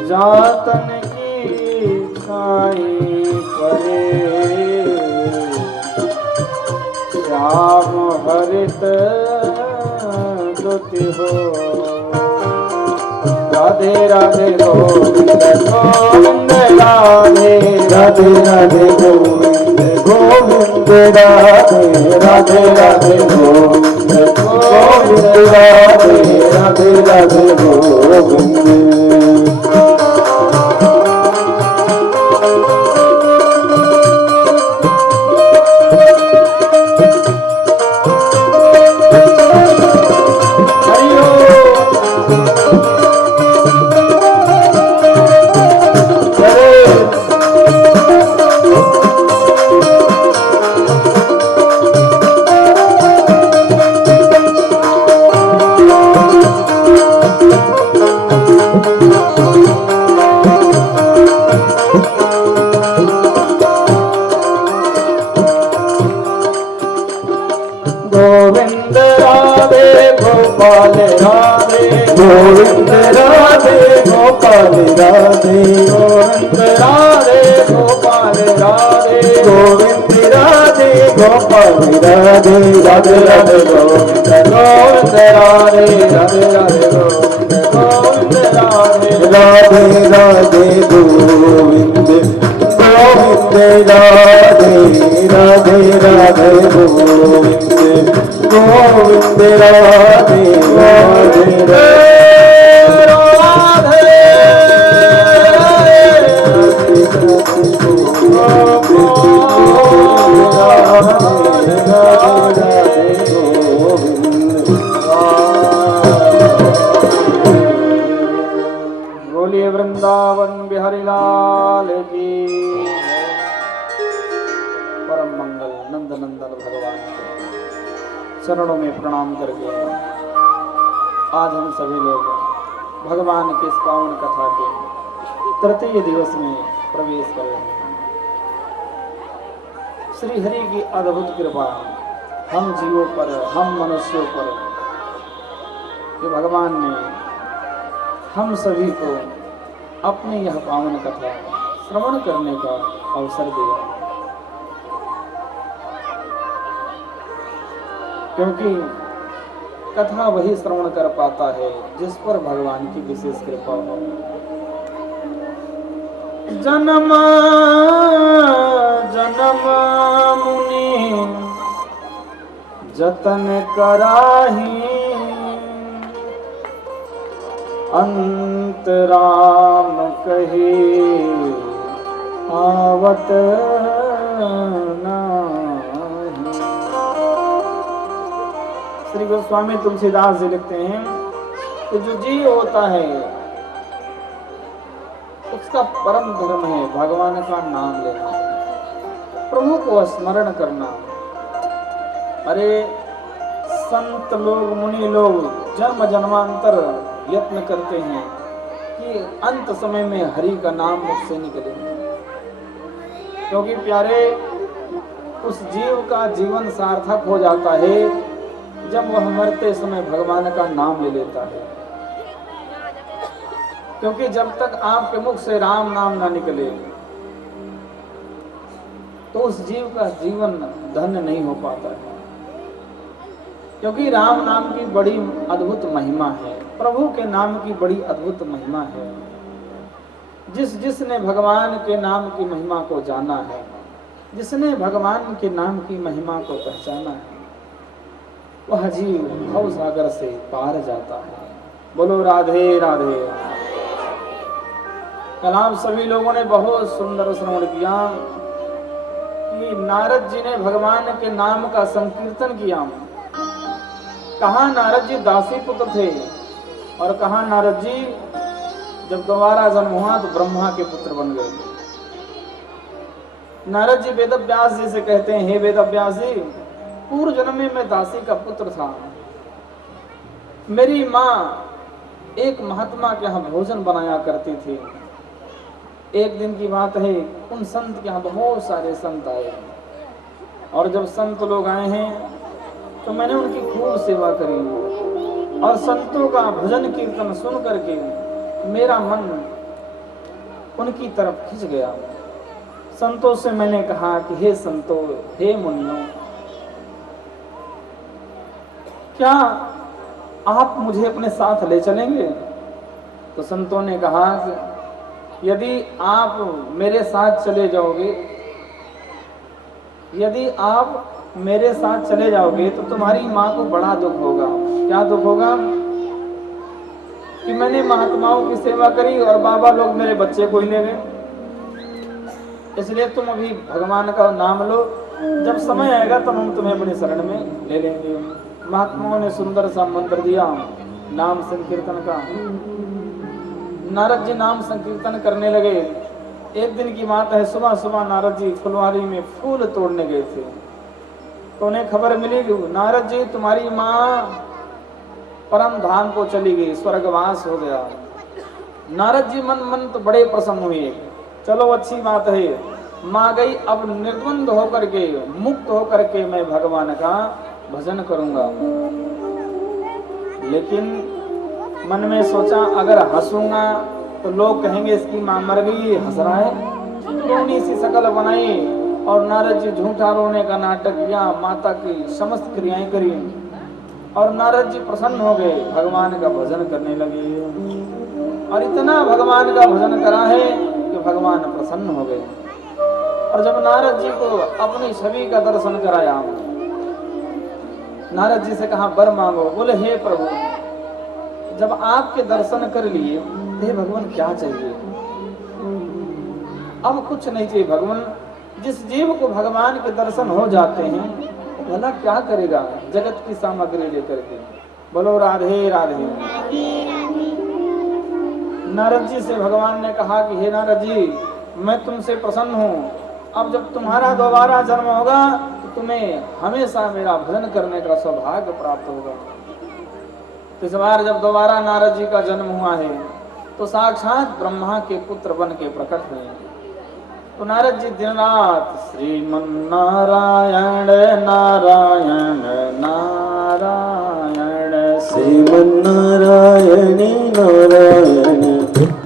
जातन की छाई करे श्याम हरित दुति हो राधे राधे गोविंद गोविंद राधे राधे राधे गोविंद गोविंद राधे राधे राधे गोविंद गोविंद राधे राधे राधे गोविंद गोविंद राधे गोपाल राधे गोविंद राधे गोपाल राधे गोविंद राधे गोपाल राधे गोविंद राधे गोपाल राधे राधे राधे गोविंद गोविंद राधे राधे राधे गोविंद गोविंद राधे राधे राधे गोविंद राधे राधे बोलिए वृंदावन बिहारी लाल की। परम मंगल नंद नंदन भगवान के चरणों में प्रणाम करके आज हम सभी लोग भगवान के इस पावन कथा के तृतीय दिवस में प्रवेश कर रहे हैं। श्री हरि की अद्भुत कृपा हम जीवों पर, हम मनुष्यों पर, कि भगवान ने हम सभी को अपनी यह पावन कथा श्रवण करने का अवसर दिया, क्योंकि कथा वही श्रवण कर पाता है जिस पर भगवान की विशेष कृपा हो। जन्म जन्म मुनि जतन कराही, अंत राम कहे आवत नाही। श्री गोस्वामी तुलसीदास जी लिखते हैं कि जो जीव होता है उसका परम धर्म है भगवान का नाम लेना, प्रभु को स्मरण करना। अरे संत लोग, मुनि लोग जन्म जन्मांतर यत्न करते हैं कि अंत समय में हरि का नाम मुख से निकले, क्योंकि प्यारे उस जीव का जीवन सार्थक हो जाता है जब वह मरते समय भगवान का नाम ले लेता है। क्योंकि जब तक आपके मुख से राम नाम ना निकले तो उस जीव का जीवन धन्य नहीं हो पाता है। क्योंकि राम नाम की बड़ी अद्भुत महिमा है, प्रभु के नाम की बड़ी अद्भुत महिमा है। जिसने भगवान के नाम की महिमा को जाना है, जिसने भगवान के नाम की महिमा को पहचाना है, वह जीव भव सागर से पार जाता है। बोलो राधे राधे। कल आप सभी लोगों ने बहुत सुंदर श्रवण किया कि नारद जी ने भगवान के नाम का संकीर्तन किया। कहा नारद जी दासी पुत्र थे और कहा नारद जी जब दोबारा जन्म हुआ तो ब्रह्मा के पुत्र बन गए। नारद जी वेद व्यास जी से कहते हैं, हे वेद व्यास जी, पूर्व जन्म में मैं दासी का पुत्र था। मेरी माँ एक महात्मा के यहाँ भोजन बनाया करती थी। एक दिन की बात है, उन संत के यहाँ बहुत सारे संत आए और जब संत लोग आए हैं तो मैंने उनकी खूब सेवा करी और संतों का भजन कीर्तन सुन करके मेरा मन उनकी तरफ खिंच गया। संतों से मैंने कहा कि हे संतों, हे मुनियों, क्या आप मुझे अपने साथ ले चलेंगे? तो संतों ने कहा कि यदि आप मेरे साथ चले जाओगे, यदि आप मेरे साथ चले जाओगे तो तुम्हारी माँ को बड़ा दुख होगा। क्या दुख होगा? कि मैंने महात्माओं की सेवा करी और बाबा लोग मेरे बच्चे को ही ले गए। इसलिए तुम अभी भगवान का नाम लो, जब समय आएगा तब हम तुम्हें अपने शरण में ले लेंगे। महात्माओं ने सुंदर सा मंत्र दिया नाम संकीर्तन का। नारद जी नाम संकीर्तन करने लगे। एक दिन की बात है, सुबह सुबह नारद जी फुलवारी में फूल तोड़ने गए थे तो उन्हें खबर मिली कि नारद जी तुम्हारी माँ परम धाम को चली गई, स्वर्गवास हो गया। नारद जी मन मन तो बड़े प्रसन्न हुए, चलो अच्छी बात है, माँ गई, अब निर्द्वंद होकर के, मुक्त होकर के मैं भगवान का भजन करूंगा। लेकिन मन में सोचा अगर हंसूंगा तो लोग कहेंगे इसकी माँ मर गई, हंस रहा है। थोड़ी सी शकल बनाई और नारद जी झूठा रोने का नाटक किया, माता की समस्त क्रियाएं करी और नारद जी प्रसन्न हो गए, भगवान का भजन करने लगे। और इतना भगवान का भजन करा है कि भगवान प्रसन्न हो गए। और जब नारद जी को अपनी छवि का दर्शन कराया, नारद जी से कहा वर मांगो। बोले हे प्रभु, जब आपके दर्शन कर लिए तो हे भगवान क्या चाहिए? अब कुछ नहीं चाहिए भगवान। जिस जीव को भगवान के दर्शन हो जाते हैं भला क्या करेगा जगत की सामग्री लेकर के। बोलो राधे राधे। नारद जी से भगवान ने कहा कि हे नारद जी, मैं तुमसे प्रसन्न हूँ। अब जब तुम्हारा दोबारा जन्म होगा तो तुम्हें हमेशा मेरा भजन करने का सौभाग्य प्राप्त होगा। तो इस बार जब दोबारा नारद जी का जन्म हुआ है तो साक्षात ब्रह्मा के पुत्र बन के प्रकट हुए। तो नारद जी दिन रात श्रीमन नारायण नारायण नारायण श्रीमन नारायण नारायण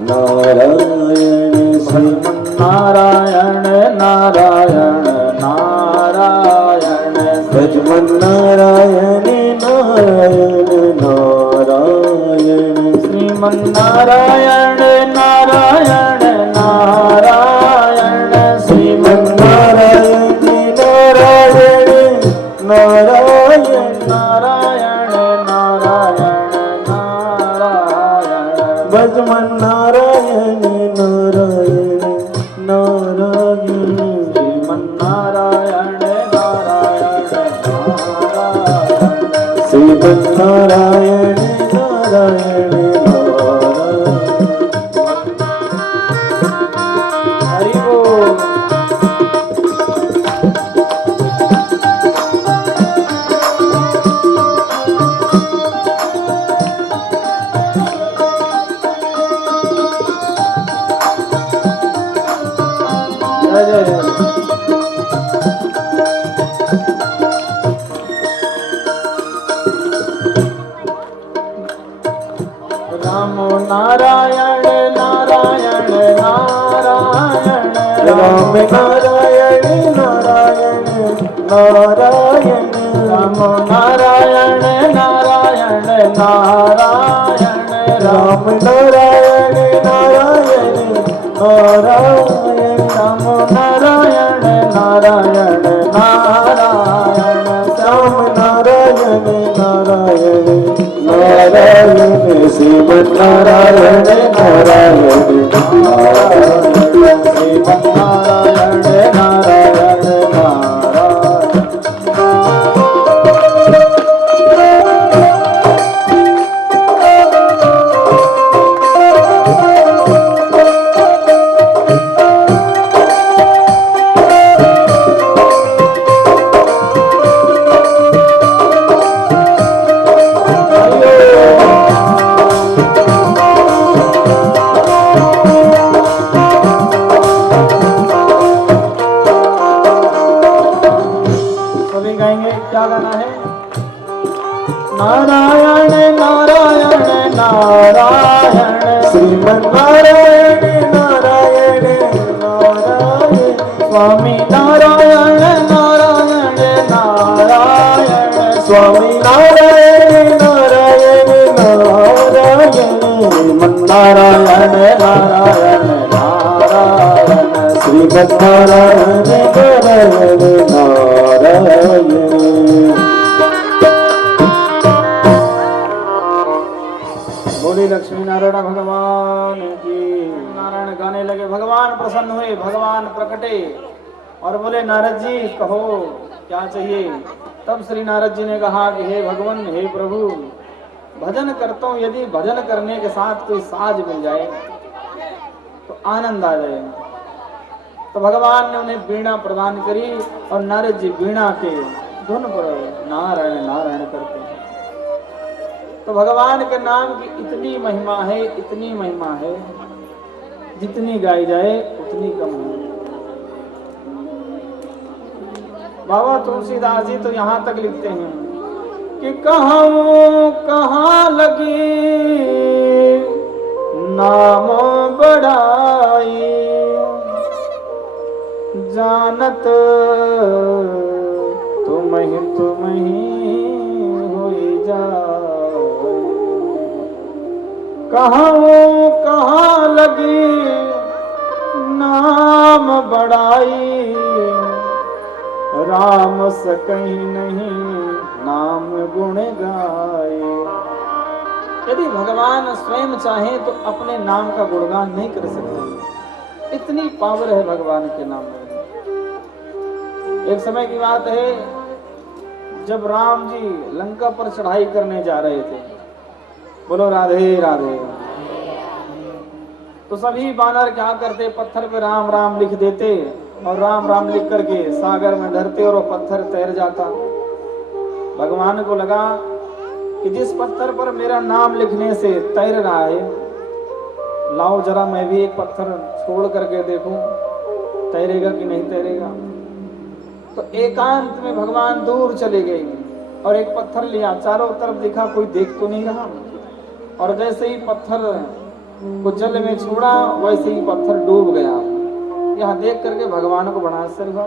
नारायण श्रीमन नारायण नारायण नारायण श्रीमन नारायण नारायण नारायण श्रीमन नारायण नारायण नारायण श्रीमन नारायण नारायण नारायण नारायण नारायण नारायण भजमन नारायण नारायण नारायण श्रीमन नारायण नारायण नारायण श्रीमन नारायण नारायण नारायण हरि बोल। जय जय जय। रामो नारायण नारायण नारायण राम नारायण नारायण नारायण रामो नारायण नारायण नारायण राम नारायण नारायण नारायण रामो नारायण नारायण नारायण राम नारायण नारायण नारायण श्रीमन नारायण नारायण नारायण श्रीमन नारायण नारायण नारायण सभी गाएंगे। क्या गाना है? नारायण नारायण नारायण श्रीमन नारायण नारायण नारायण स्वामी नारायण नारायण नारायण स्वामी नारायण नारायण नारायण श्रीमन नारायण नारायण नारायण श्रीमन नारायण नारायण नारायण बोली लक्ष्मी नारायण भगवान की। नारायण गाने लगे, भगवान प्रसन्न हुए, भगवान प्रकटे और बोले नारद जी कहो क्या चाहिए। तब श्री नारद जी ने कहा कि हे भगवान, हे प्रभु, भजन करता हूँ, यदि भजन करने के साथ कोई साज मिल जाए तो आनंद आ जाए। तो भगवान ने उन्हें वीणा प्रदान करी और नारद जी वीणा के धुन पर नारायण नारायण करते हैं। तो भगवान के नाम की इतनी महिमा है, इतनी महिमा है, जितनी गाई जाए उतनी कम है। बाबा तुलसीदास जी तो यहाँ तक लिखते हैं कि कहाँ लगी नाम बड़ाई, जानत तुम ही होई जाओ। कहाँ लगी नाम बड़ाई, राम सकहीं नहीं नाम गुण गाए। यदि भगवान स्वयं चाहें तो अपने नाम का गुणगान नहीं कर सकते, इतनी पावर है भगवान के नाम में। एक समय की बात है, जब राम जी लंका पर चढ़ाई करने जा रहे थे, बोलो राधे राधे, तो सभी बानर क्या करते, पत्थर पे राम राम लिख देते और राम राम लिख करके सागर में धरते और वो पत्थर तैर जाता। भगवान को लगा कि जिस पत्थर पर मेरा नाम लिखने से तैर रहा है, लाओ जरा मैं भी एक पत्थर छोड़ करके देखूं तैरेगा कि नहीं तैरेगा। तो एकांत में भगवान दूर चले गए और एक पत्थर लिया, चारों तरफ देखा कोई देख तो नहीं रहा, और जैसे ही पत्थर को जल में छोड़ा वैसे ही पत्थर डूब गया। यह देख करके भगवान को बड़ा आश्चर्य हुआ।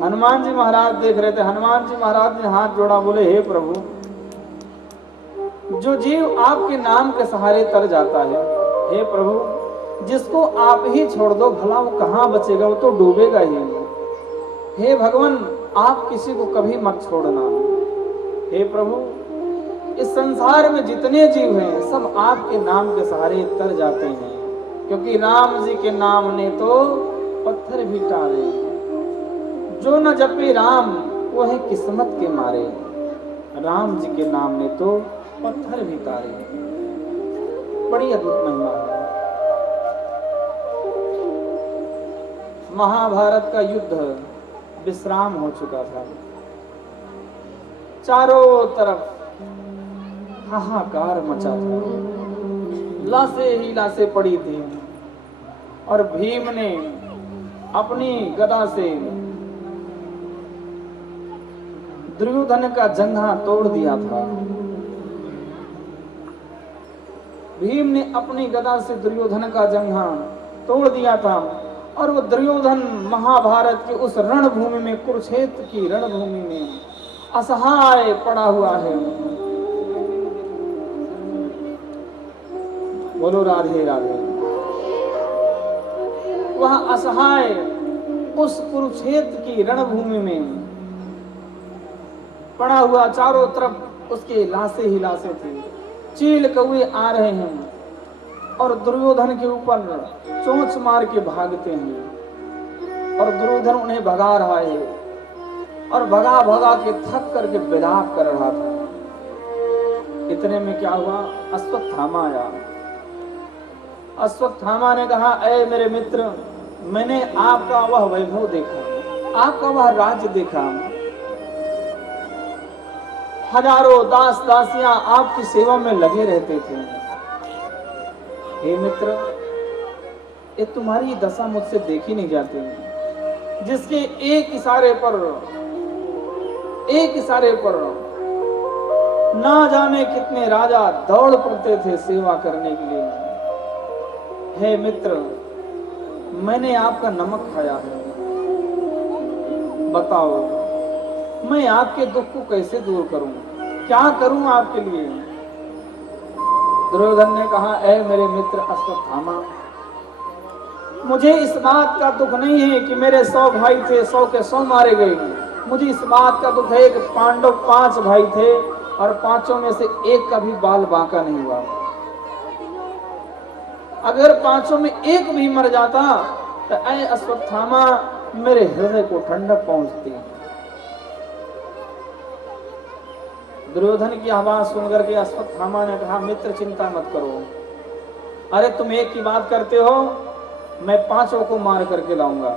हनुमान जी महाराज देख रहे थे। हनुमान जी महाराज ने हाथ जोड़ा, बोले हे प्रभु, जो जीव आपके नाम के सहारे तर जाता है, हे प्रभु जिसको आप ही छोड़ दो भला वो कहां बचेगा, वो तो डूबेगा ही। हे भगवान आप किसी को कभी मत छोड़ना। हे प्रभु इस संसार में जितने जीव हैं सब आपके नाम के सहारे तर जाते हैं, क्योंकि राम जी के नाम ने तो पत्थर भी टारे। जो न जपे राम वो है किस्मत के मारे, राम जी के नाम ने तो पत्थर भी तारे। बड़ी अद्भुत महिमा है। महाभारत का युद्ध विश्राम हो चुका था, चारों तरफ हाहाकार मचा था, लाशें ही लाशें पड़ी थी, और भीम ने अपनी गदा से दुर्योधन का जंघा तोड़ दिया था। भीम ने अपनी गदा से दुर्योधन का जंघा तोड़ दिया था, और वो दुर्योधन महाभारत के उस रणभूमि में, कुरुक्षेत्र की रणभूमि में असहाय पड़ा हुआ है। बोलो राधे राधे। वह असहाय उस कुरुक्षेत्र की रणभूमि में पड़ा हुआ, चारों तरफ उसके लाशें ही लाशें थी। चील कौवे आ रहे हैं और दुर्योधन के ऊपर चोंच मार के भागते हैं, और दुर्योधन उन्हें भगा रहा है, और भगा भगा के थक करके विलाप कर रहा था। इतने में क्या हुआ, अश्वत्थामा आया। अश्वत्थामा ने कहा, ऐ मेरे मित्र, मैंने आपका वह वैभव देखा, आपका वह राज्य देखा, हजारों दास दासियां आपकी सेवा में लगे रहते थे। हे मित्र, ये तुम्हारी दशा मुझसे देखी नहीं जाती, जिसके एक इशारे पर ना जाने कितने राजा दौड़ पड़ते थे सेवा करने के लिए। हे मित्र, मैंने आपका नमक खाया है, बताओ मैं आपके दुख को कैसे दूर करूं, क्या करूं आपके लिए। दुर्योधन ने कहा, ऐ मेरे मित्र अश्वत्थामा, मुझे इस बात का दुख नहीं है कि मेरे 100 भाई थे, 100 के 100 मारे गए। मुझे इस बात का दुख है कि पांडव 5 भाई थे और पांचों में से एक का भी बाल बांका नहीं हुआ। अगर पांचों में एक भी मर जाता तो ऐ अश्वत्थामा मेरे हृदय को ठंडक पहुंचती। दुर्योधन की आवाज सुनकर के अश्वत्थामा ने कहा, मित्र चिंता मत करो, अरे तुम एक की बात करते हो, मैं 5 को मार करके लाऊंगा।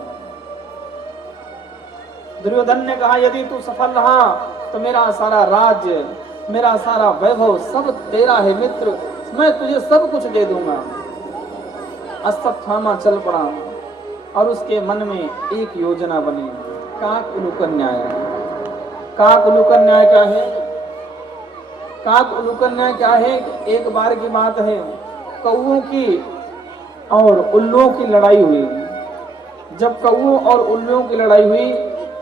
दुर्योधन ने कहा, यदि तू सफल रहा तो मेरा सारा राज्य, मेरा सारा वैभव सब तेरा है मित्र, मैं तुझे सब कुछ दे दूंगा। अश्वत्थामा चल पड़ा और उसके मन में एक योजना बनी, काकउलूकन न्याय। काकउलूकन न्याय क्या है? काकउलूकन न्याय क्या है? एक बार की बात है, कौओं की और उल्लुओं की लड़ाई हुई। जब कौओं और उल्लुओं की लड़ाई हुई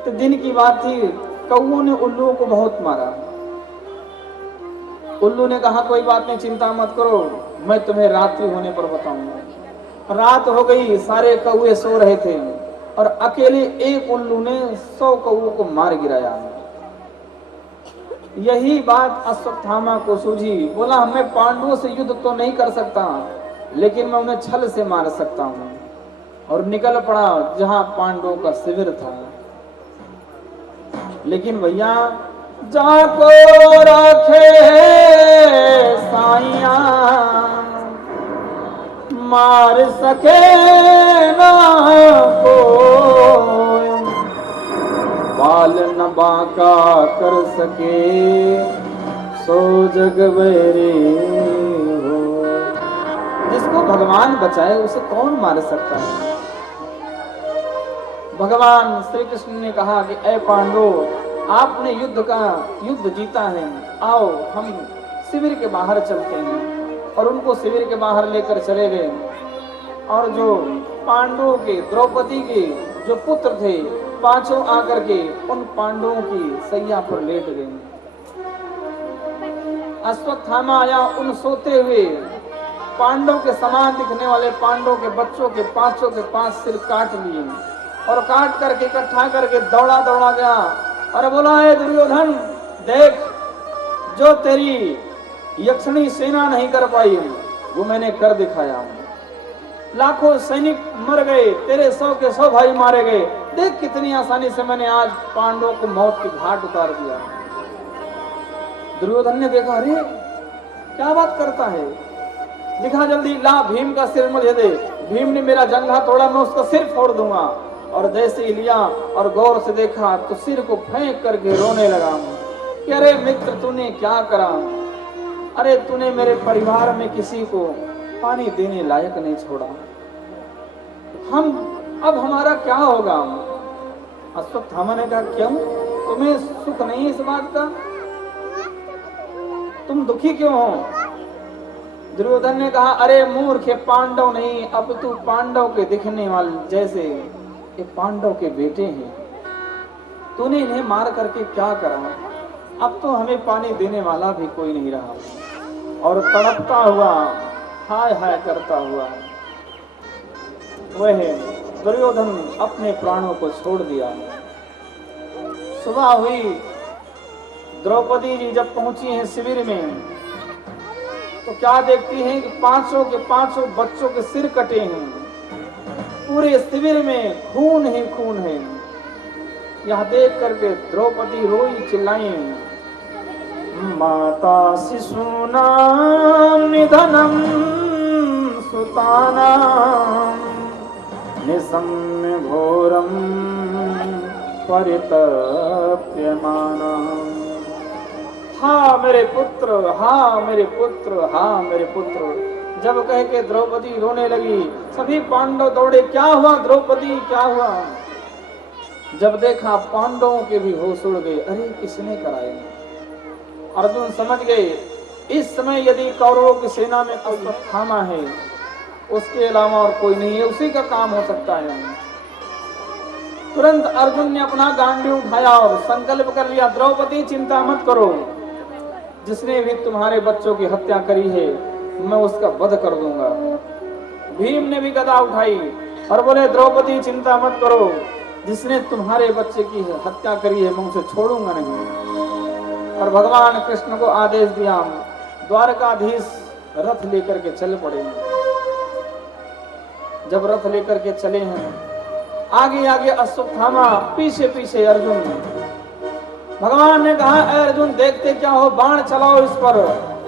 तो दिन की बात थी, कौओं ने उल्लुओं को बहुत मारा। उल्लू ने कहा, कोई बात नहीं, चिंता मत करो, मैं तुम्हें रात्रि होने पर बताऊंगा। रात हो गई, सारे कौए सो रहे थे और अकेले एक उल्लू ने 100 कौओं को मार गिराया। यही बात अश्वत्थामा को सूझी। बोला मैं पांडवों से युद्ध तो नहीं कर सकता, लेकिन मैं उन्हें छल से मार सकता हूं। और निकल पड़ा जहां पांडवों का शिविर था। लेकिन भैया जाको रखे साइया मार सके ना को, बाल न बांका कर सके सो जग बेरे हो। जिसको भगवान बचाए उसे कौन मार सकता है। भगवान श्री कृष्ण ने कहा कि ऐ पांडवों, आपने युद्ध जीता है, आओ हम शिविर के बाहर चलते हैं। और उनको शिविर के बाहर लेकर चले गए। और जो पांडवों के, द्रौपदी के जो पुत्र थे, पांचों आकर के उन पांडवों की सैया पर लेट गए। अश्वत्थामा आया, उन सोते हुए पांडव के समान दिखने वाले पांडव के बच्चों के पांचों के 5 सिर काट लिए और काट करके इकट्ठा करके दौड़ा गया और बोला, है दुर्योधन देख, जो तेरी यक्षिणी सेना नहीं कर पाई वो मैंने कर दिखाया। लाखों सैनिक मर गए, तेरे 100 के 100 भाई मारे गए। देख कितनी आसानी से मैंने आज पांडवों को मौत के घाट उतार दिया। दुर्योधन ने देखा, अरे क्या बात करता है, दिखा जल्दी, ला भीम का सिर मुझे दे। भीम ने मेरा जंघा तोड़ा, मैं उसका सिर फोड़ दूंगा। और जैसे ही लिया और गौर से देखा तो सिर को फेंक करके रोने लगा कि अरे मित्र तूने क्या करा, अरे तूने मेरे परिवार में किसी को पानी देने लायक नहीं छोड़ा, अब हमारा क्या होगा। अश्वत्थामा ने कहा, क्यों, तुम्हें सुख नहीं इस बात का, तुम दुखी क्यों हो। दुर्योधन ने कहा, अरे मूर्ख, पांडव नहीं अब तू पांडव के दिखने वाले जैसे ये पांडव के बेटे हैं, तूने इन्हें मार करके क्या करा, अब तो हमें पानी देने वाला भी कोई नहीं रहा। और तड़पता हुआ हाय हाय करता हुआ वह दुर्योधन अपने प्राणों को छोड़ दिया। सुबह हुई, द्रौपदी जी जब पहुंची हैं शिविर में तो क्या देखती हैं कि 500 के 500 बच्चों के सिर कटे हैं, पूरे शिविर में खून ही खून है। यह देख करके द्रौपदी रोई चिल्लाई, माता शिशूनां निधनं सुतानां निशम्य घोरं परितप्यमानम्। हाँ मेरे पुत्र, हाँ मेरे पुत्र, हाँ मेरे पुत्र। जब कह के द्रौपदी रोने लगी, सभी पांडव दौड़े, क्या हुआ द्रौपदी, क्या हुआ। जब देखा पांडवों के भी होश उड़ गए, अरे किसने कराए। अर्जुन समझ गए इस समय यदि कौरवों की सेना में अश्वत्थामा है, उसके अलावा और कोई नहीं है, उसी का काम हो सकता है। तुरंत अर्जुन ने अपना गांडी उठाया और संकल्प कर लिया, द्रौपदी चिंता मत करो, जिसने भी तुम्हारे बच्चों की हत्या करी है मैं उसका वध कर दूंगा। भीम ने भी गदा उठाई और बोले, द्रौपदी चिंता मत करो, जिसने तुम्हारे बच्चे की हत्या करी है मैं उसे छोड़ूंगा नहीं। और भगवान कृष्ण को आदेश दिया, द्वारकाधीश रथ लेकर के चल पड़े। जब रथ लेकर के चले हैं, आगे आगे अश्वत्थामा, पीछे पीछे अर्जुन। भगवान ने कहा, अर्जुन देखते क्या हो, बाण चलाओ इस पर।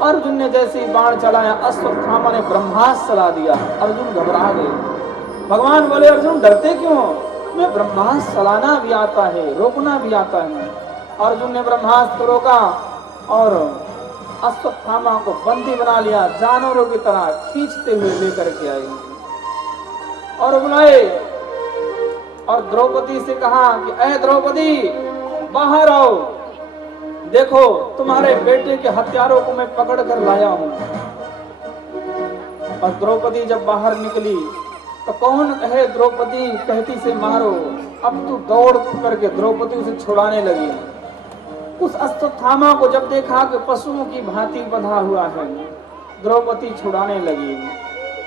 अर्जुन ने जैसे ही बाण चलाया, अश्वत्थामा ने ब्रह्मास्त्र चला दिया। अर्जुन घबरा गए। भगवान बोले, अर्जुन डरते क्यों, मैं ब्रह्मास्त्र चलाना भी आता है, रोकना भी आता है। अर्जुन ने ब्रह्मास्त्र रोका और अश्वत्थामा को बंदी बना लिया, जानवरों की तरह खींचते हुए लेकर के आए और बुलाए और द्रौपदी से कहा कि ऐ द्रौपदी बाहर आओ, देखो तुम्हारे बेटे के हत्यारों को मैं पकड़ कर लाया हूं। और द्रौपदी जब बाहर निकली तो कौन कहे द्रौपदी कहती से मारो, अब तू दौड़ करके द्रौपदी उसे छुड़ाने लगी। उस अश्वत्थामा को जब देखा कि पशुओं की भांति बंधा हुआ है, द्रौपदी छुड़ाने लगी।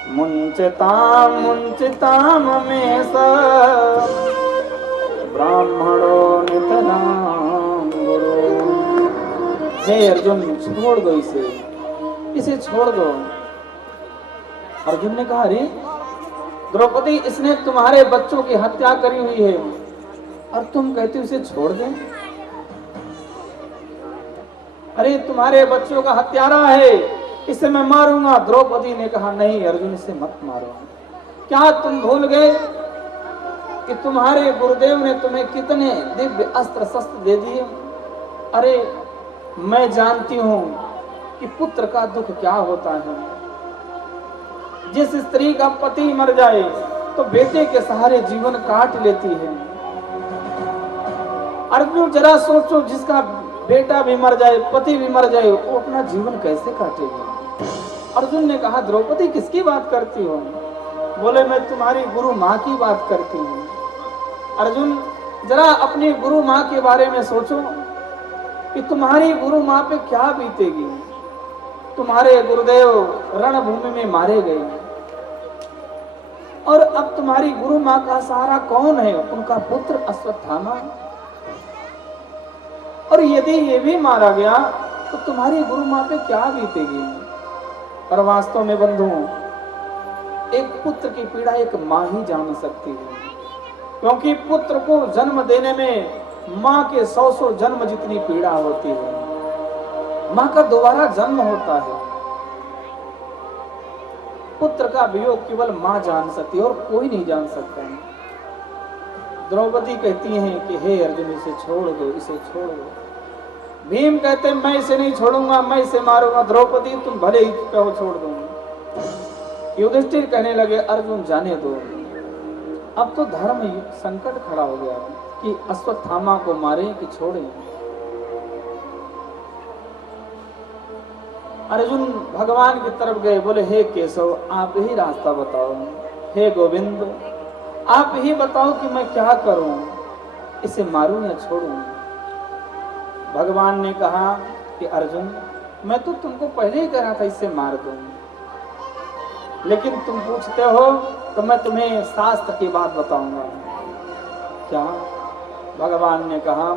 मुंचताम मुंचताम में सब हे अर्जुन छोड़ दो इसे छोड़ दो। अर्जुन ने कहा, अरे द्रौपदी, इसने तुम्हारे बच्चों की हत्या करी हुई है और तुम कहते हो इसे छोड़ दें? अरे तुम्हारे बच्चों का हत्यारा है, इसे मैं मारूंगा। द्रौपदी ने कहा, नहीं अर्जुन, इसे मत मारो। क्या तुम भूल गए कि तुम्हारे गुरुदेव ने तुम्हें कितने दिव्य अस्त्र शस्त्र दे दिए? अरे मैं जानती हूं कि पुत्र का दुख क्या होता है। जिस स्त्री का पति मर जाए तो बेटे के सहारे जीवन काट लेती है। अर्जुन जरा सोचो, जिसका बेटा भी मर जाए, पति भी मर जाए, वो अपना जीवन कैसे काटेगा? अर्जुन ने कहा, द्रौपदी किसकी बात करती हो? बोले, मैं तुम्हारी गुरु माँ की बात करती हूँ। अर्जुन जरा अपनी गुरु माँ के बारे में सोचो कि तुम्हारी गुरु माँ पे क्या बीतेगी। तुम्हारे गुरुदेव रणभूमि में मारे गए और अब तुम्हारी गुरु माँ का सहारा कौन है? उनका पुत्र अश्वत्थामा। और यदि ये भी मारा गया तो तुम्हारी गुरु माँ पे क्या बीतेगी? पर वास्तव में बंधुओं, एक पुत्र की पीड़ा एक माँ ही जान सकती है, क्योंकि पुत्र को जन्म देने में माँ के 100 जन्म जितनी पीड़ा होती है। माँ का दोबारा जन्म होता है। पुत्र का वियोग केवल माँ जान सकती है और कोई नहीं जान सकता है। द्रौपदी कहती हैं कि हे अर्जुन, इसे छोड़ दो, इसे छोड़ दो। भीम कहते हैं, मैं इसे नहीं छोड़ूंगा, मैं इसे मारूंगा। द्रौपदी, तुम भले ही कहो छोड़ दूंगा। युधिष्ठिर कहने लगे, अर्जुन जाने दो, अब तो धर्म संकट खड़ा हो गया कि अश्वत्थामा को मारें कि छोड़ें। अर्जुन भगवान की तरफ गए, बोले, हे केशव, आप ही रास्ता बताओ। हे गोविंद, आप ही बताओ कि मैं क्या करूं, इसे मारूं या छोड़ूं? भगवान ने कहा कि अर्जुन, मैं तो तुमको पहले ही कह रहा था इसे मार दूं, लेकिन तुम पूछते हो तो मैं तुम्हें शास्त्र की बात बताऊंगा। क्या? भगवान ने कहा,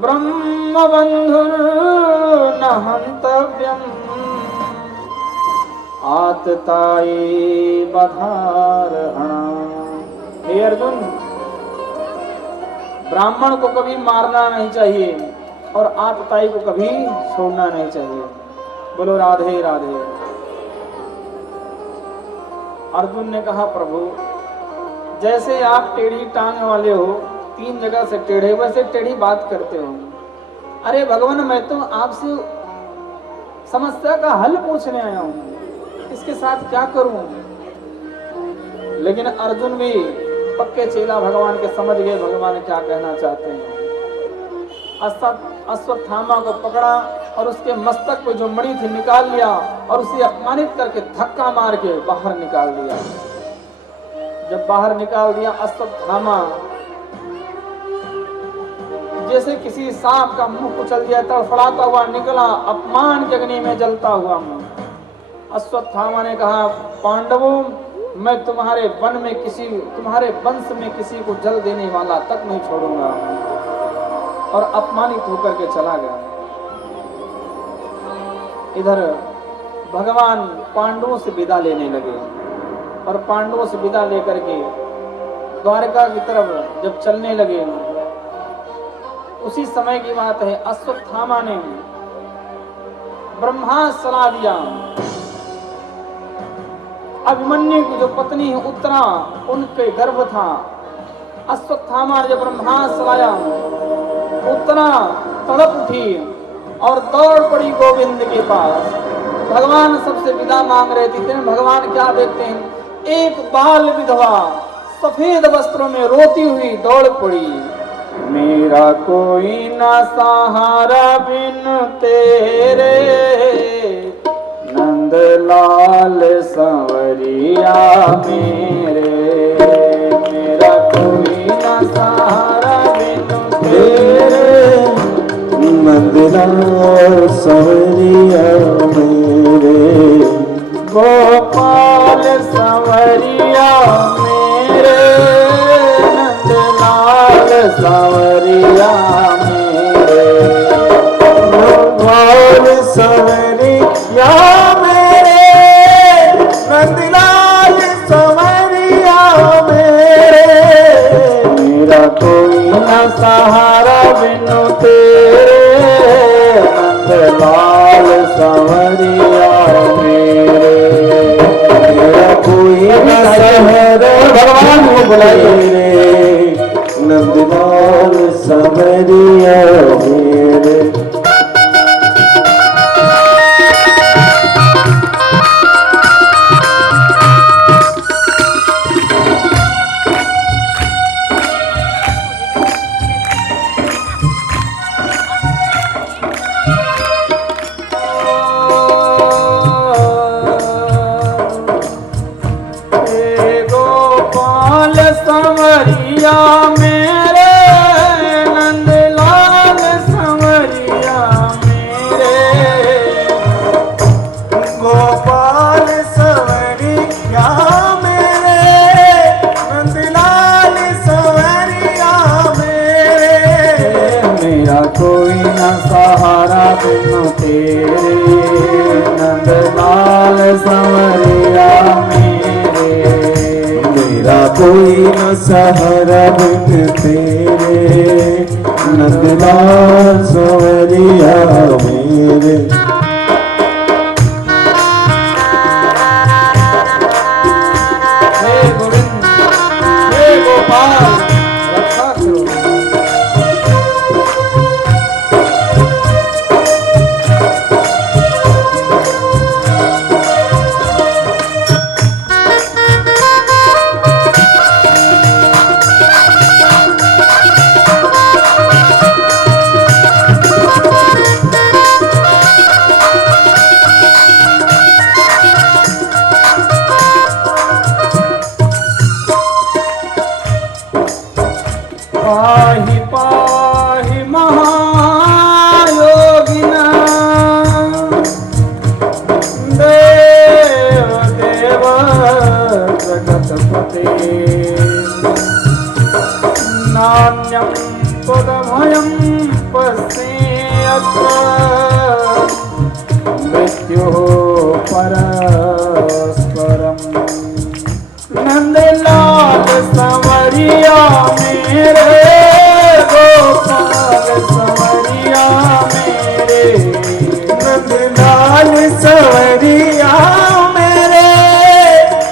ब्रह्मबंधुर्न हन्तव्यम् आततायी बधार्हणा। हे अर्जुन, ब्राह्मण को कभी मारना नहीं चाहिए और आतताई को कभी छोड़ना नहीं चाहिए। बोलो राधे राधे। अर्जुन ने कहा, प्रभु, जैसे आप टेढ़ी टांग वाले हो, 3 जगह से टेढ़े, वैसे टेढ़ी बात करते हो। अरे भगवान, मैं तो आपसे समस्या का हल पूछने आया हूँ, इसके साथ क्या करूं? लेकिन अर्जुन भी पक्के चेला भगवान के समझ गए भगवान क्या कहना चाहते हैं। अश्वत्थामा को पकड़ा और उसके मस्तक पे जो मणि थी निकाल लिया और उसे अपमानित करके धक्का मार के बाहर निकाल दिया। जब बाहर निकाल दिया, अश्वत्थामा जैसे किसी सांप का मुंह कुचल दिया, तड़फड़ाता हुआ निकला, अपमान के अग्नि में जलता हुआ मुंह। अश्वत्थामा ने कहा, पांडवों, मैं तुम्हारे तुम्हारे वंश में किसी को जल देने वाला तक नहीं छोड़ूंगा, और अपमानित होकर के चला गया। इधर भगवान पांडवों से विदा लेने लगे और पांडवों से विदा लेकर के द्वारका की तरफ जब चलने लगे, उसी समय की बात है, अश्वत्थामा ने ब्रह्मास्त्र चला दिया। अभिमन्यु की जो पत्नी है उत्तरा, उनके गर्भ था। अश्वत्थामा ने जब ब्रह्मास्त्र चलाया, उत्तरा तड़प उठी और दौड़ पड़ी गोविंद के पास। भगवान सबसे विदा मांग रहे थे। भगवान क्या देखते हैं, एक बाल विधवा सफेद वस्त्रों में रोती हुई दौड़ पड़ी। मेरा कोई ना सहारा बिन तेरे, नंदलाल संवरिया मेरे। मेरा कोई ना सहारा बिन तेरे, नंदलाल संवरिया मेरे। गोपाल संवरिया मेरे, नंदलाल संवरिया मेरे। सहारा बिनु तेरे नंदलाल संवरिया मेरे तेरा कोई न सहारा भगवान को बुलाइए नंदलाल संवरिया मेरे संवरिया मेरे नंदलाल संवरिया मेरे गोपाल संवरिया मेरे नंदलाल संवरिया मेरे मेरा कोई न सहारा बिनु तेरे नंदलाल संवरिया मेरे मेरा कोई न सहारा बिन तेरे नंदलाल संवरिया मेरे हे गोविंद हे गोपाल रक्षा करो पाहि पाहि महायोगिना देव देव जगतपते नान्यं पदभयं पश्येऽत्र मृत्युः परस्परम् नंदलाल संवरिया मेरे गोपाल संवरिया मेरे नंदलाल संवरिया मेरे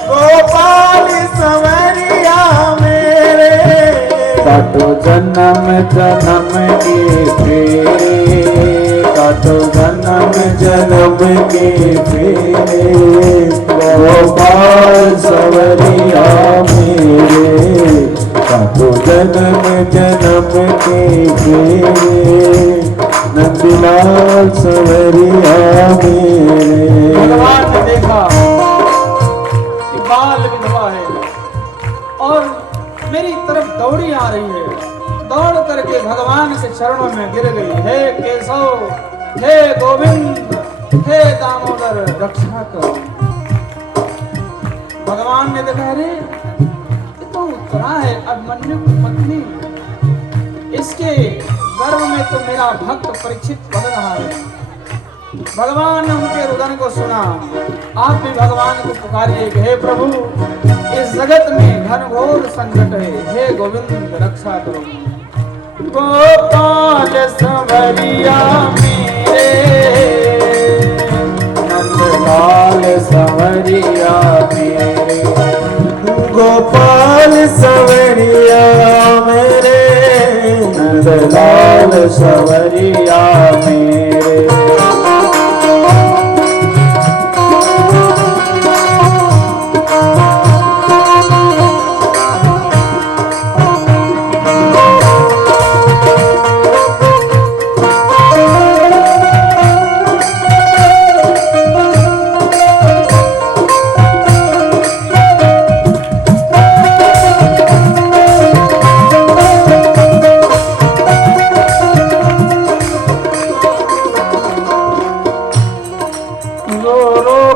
गोपाल संवरिया मेरे काटो जन्म जन्म के फेरे काटो जन्म जन्म के फेरे गोपाल संवरिया मेरे काटो जन्म जन्म के फेरे नंदलाल संवरिया मेरे भगवान ने देखा कि बाल विधवा है और मेरी तरफ दौड़ी आ रही है दौड़ करके भगवान के चरणों में गिर गई हे केशव हे गोविंद हे दामोदर रक्षा करो भगवान ने देखा अरे ये तो उत्तरा है अभिमन्यु की पत्नी इसके गर्भ में तो मेरा भक्त परीक्षित बन रहा है भगवान ने उनके रुदन को सुना आप भी भगवान को पुकारिए कि हे प्रभु इस जगत में घनघोर संकट है हे गोविंद रक्षा करो गोपाल संवरिया मेरे नंदलाल संवरिया मेरे गोपाल संवरिया मेरे नंदलाल संवरिया मेरे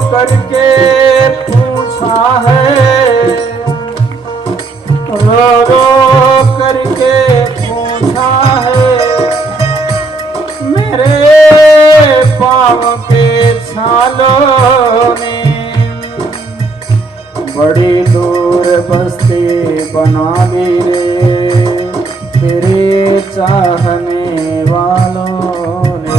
करके पूछा है रो रो करके पूछा है मेरे पाँव के छालों ने बड़ी दूर बस्ती बना ली रे तेरे चाहने वालों ने।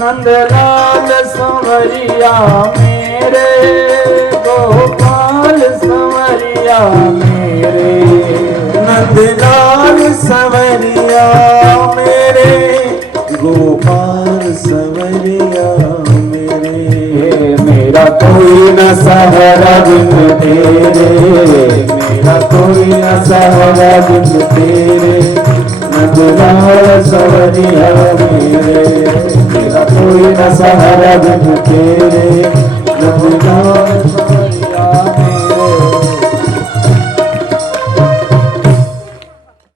नंदलाल संवरिया मेरे, गोपाल संवरिया मेरे, नंदलाल संवरिया मेरे, गोपाल संवरिया मेरे। मेरा कोई न सहारा बिन तेरे, मेरा कोई न सहारा बिन तेरे, नंदलाल संवरिया मेरे। मेरा कोई न सहारा बिन तेरे,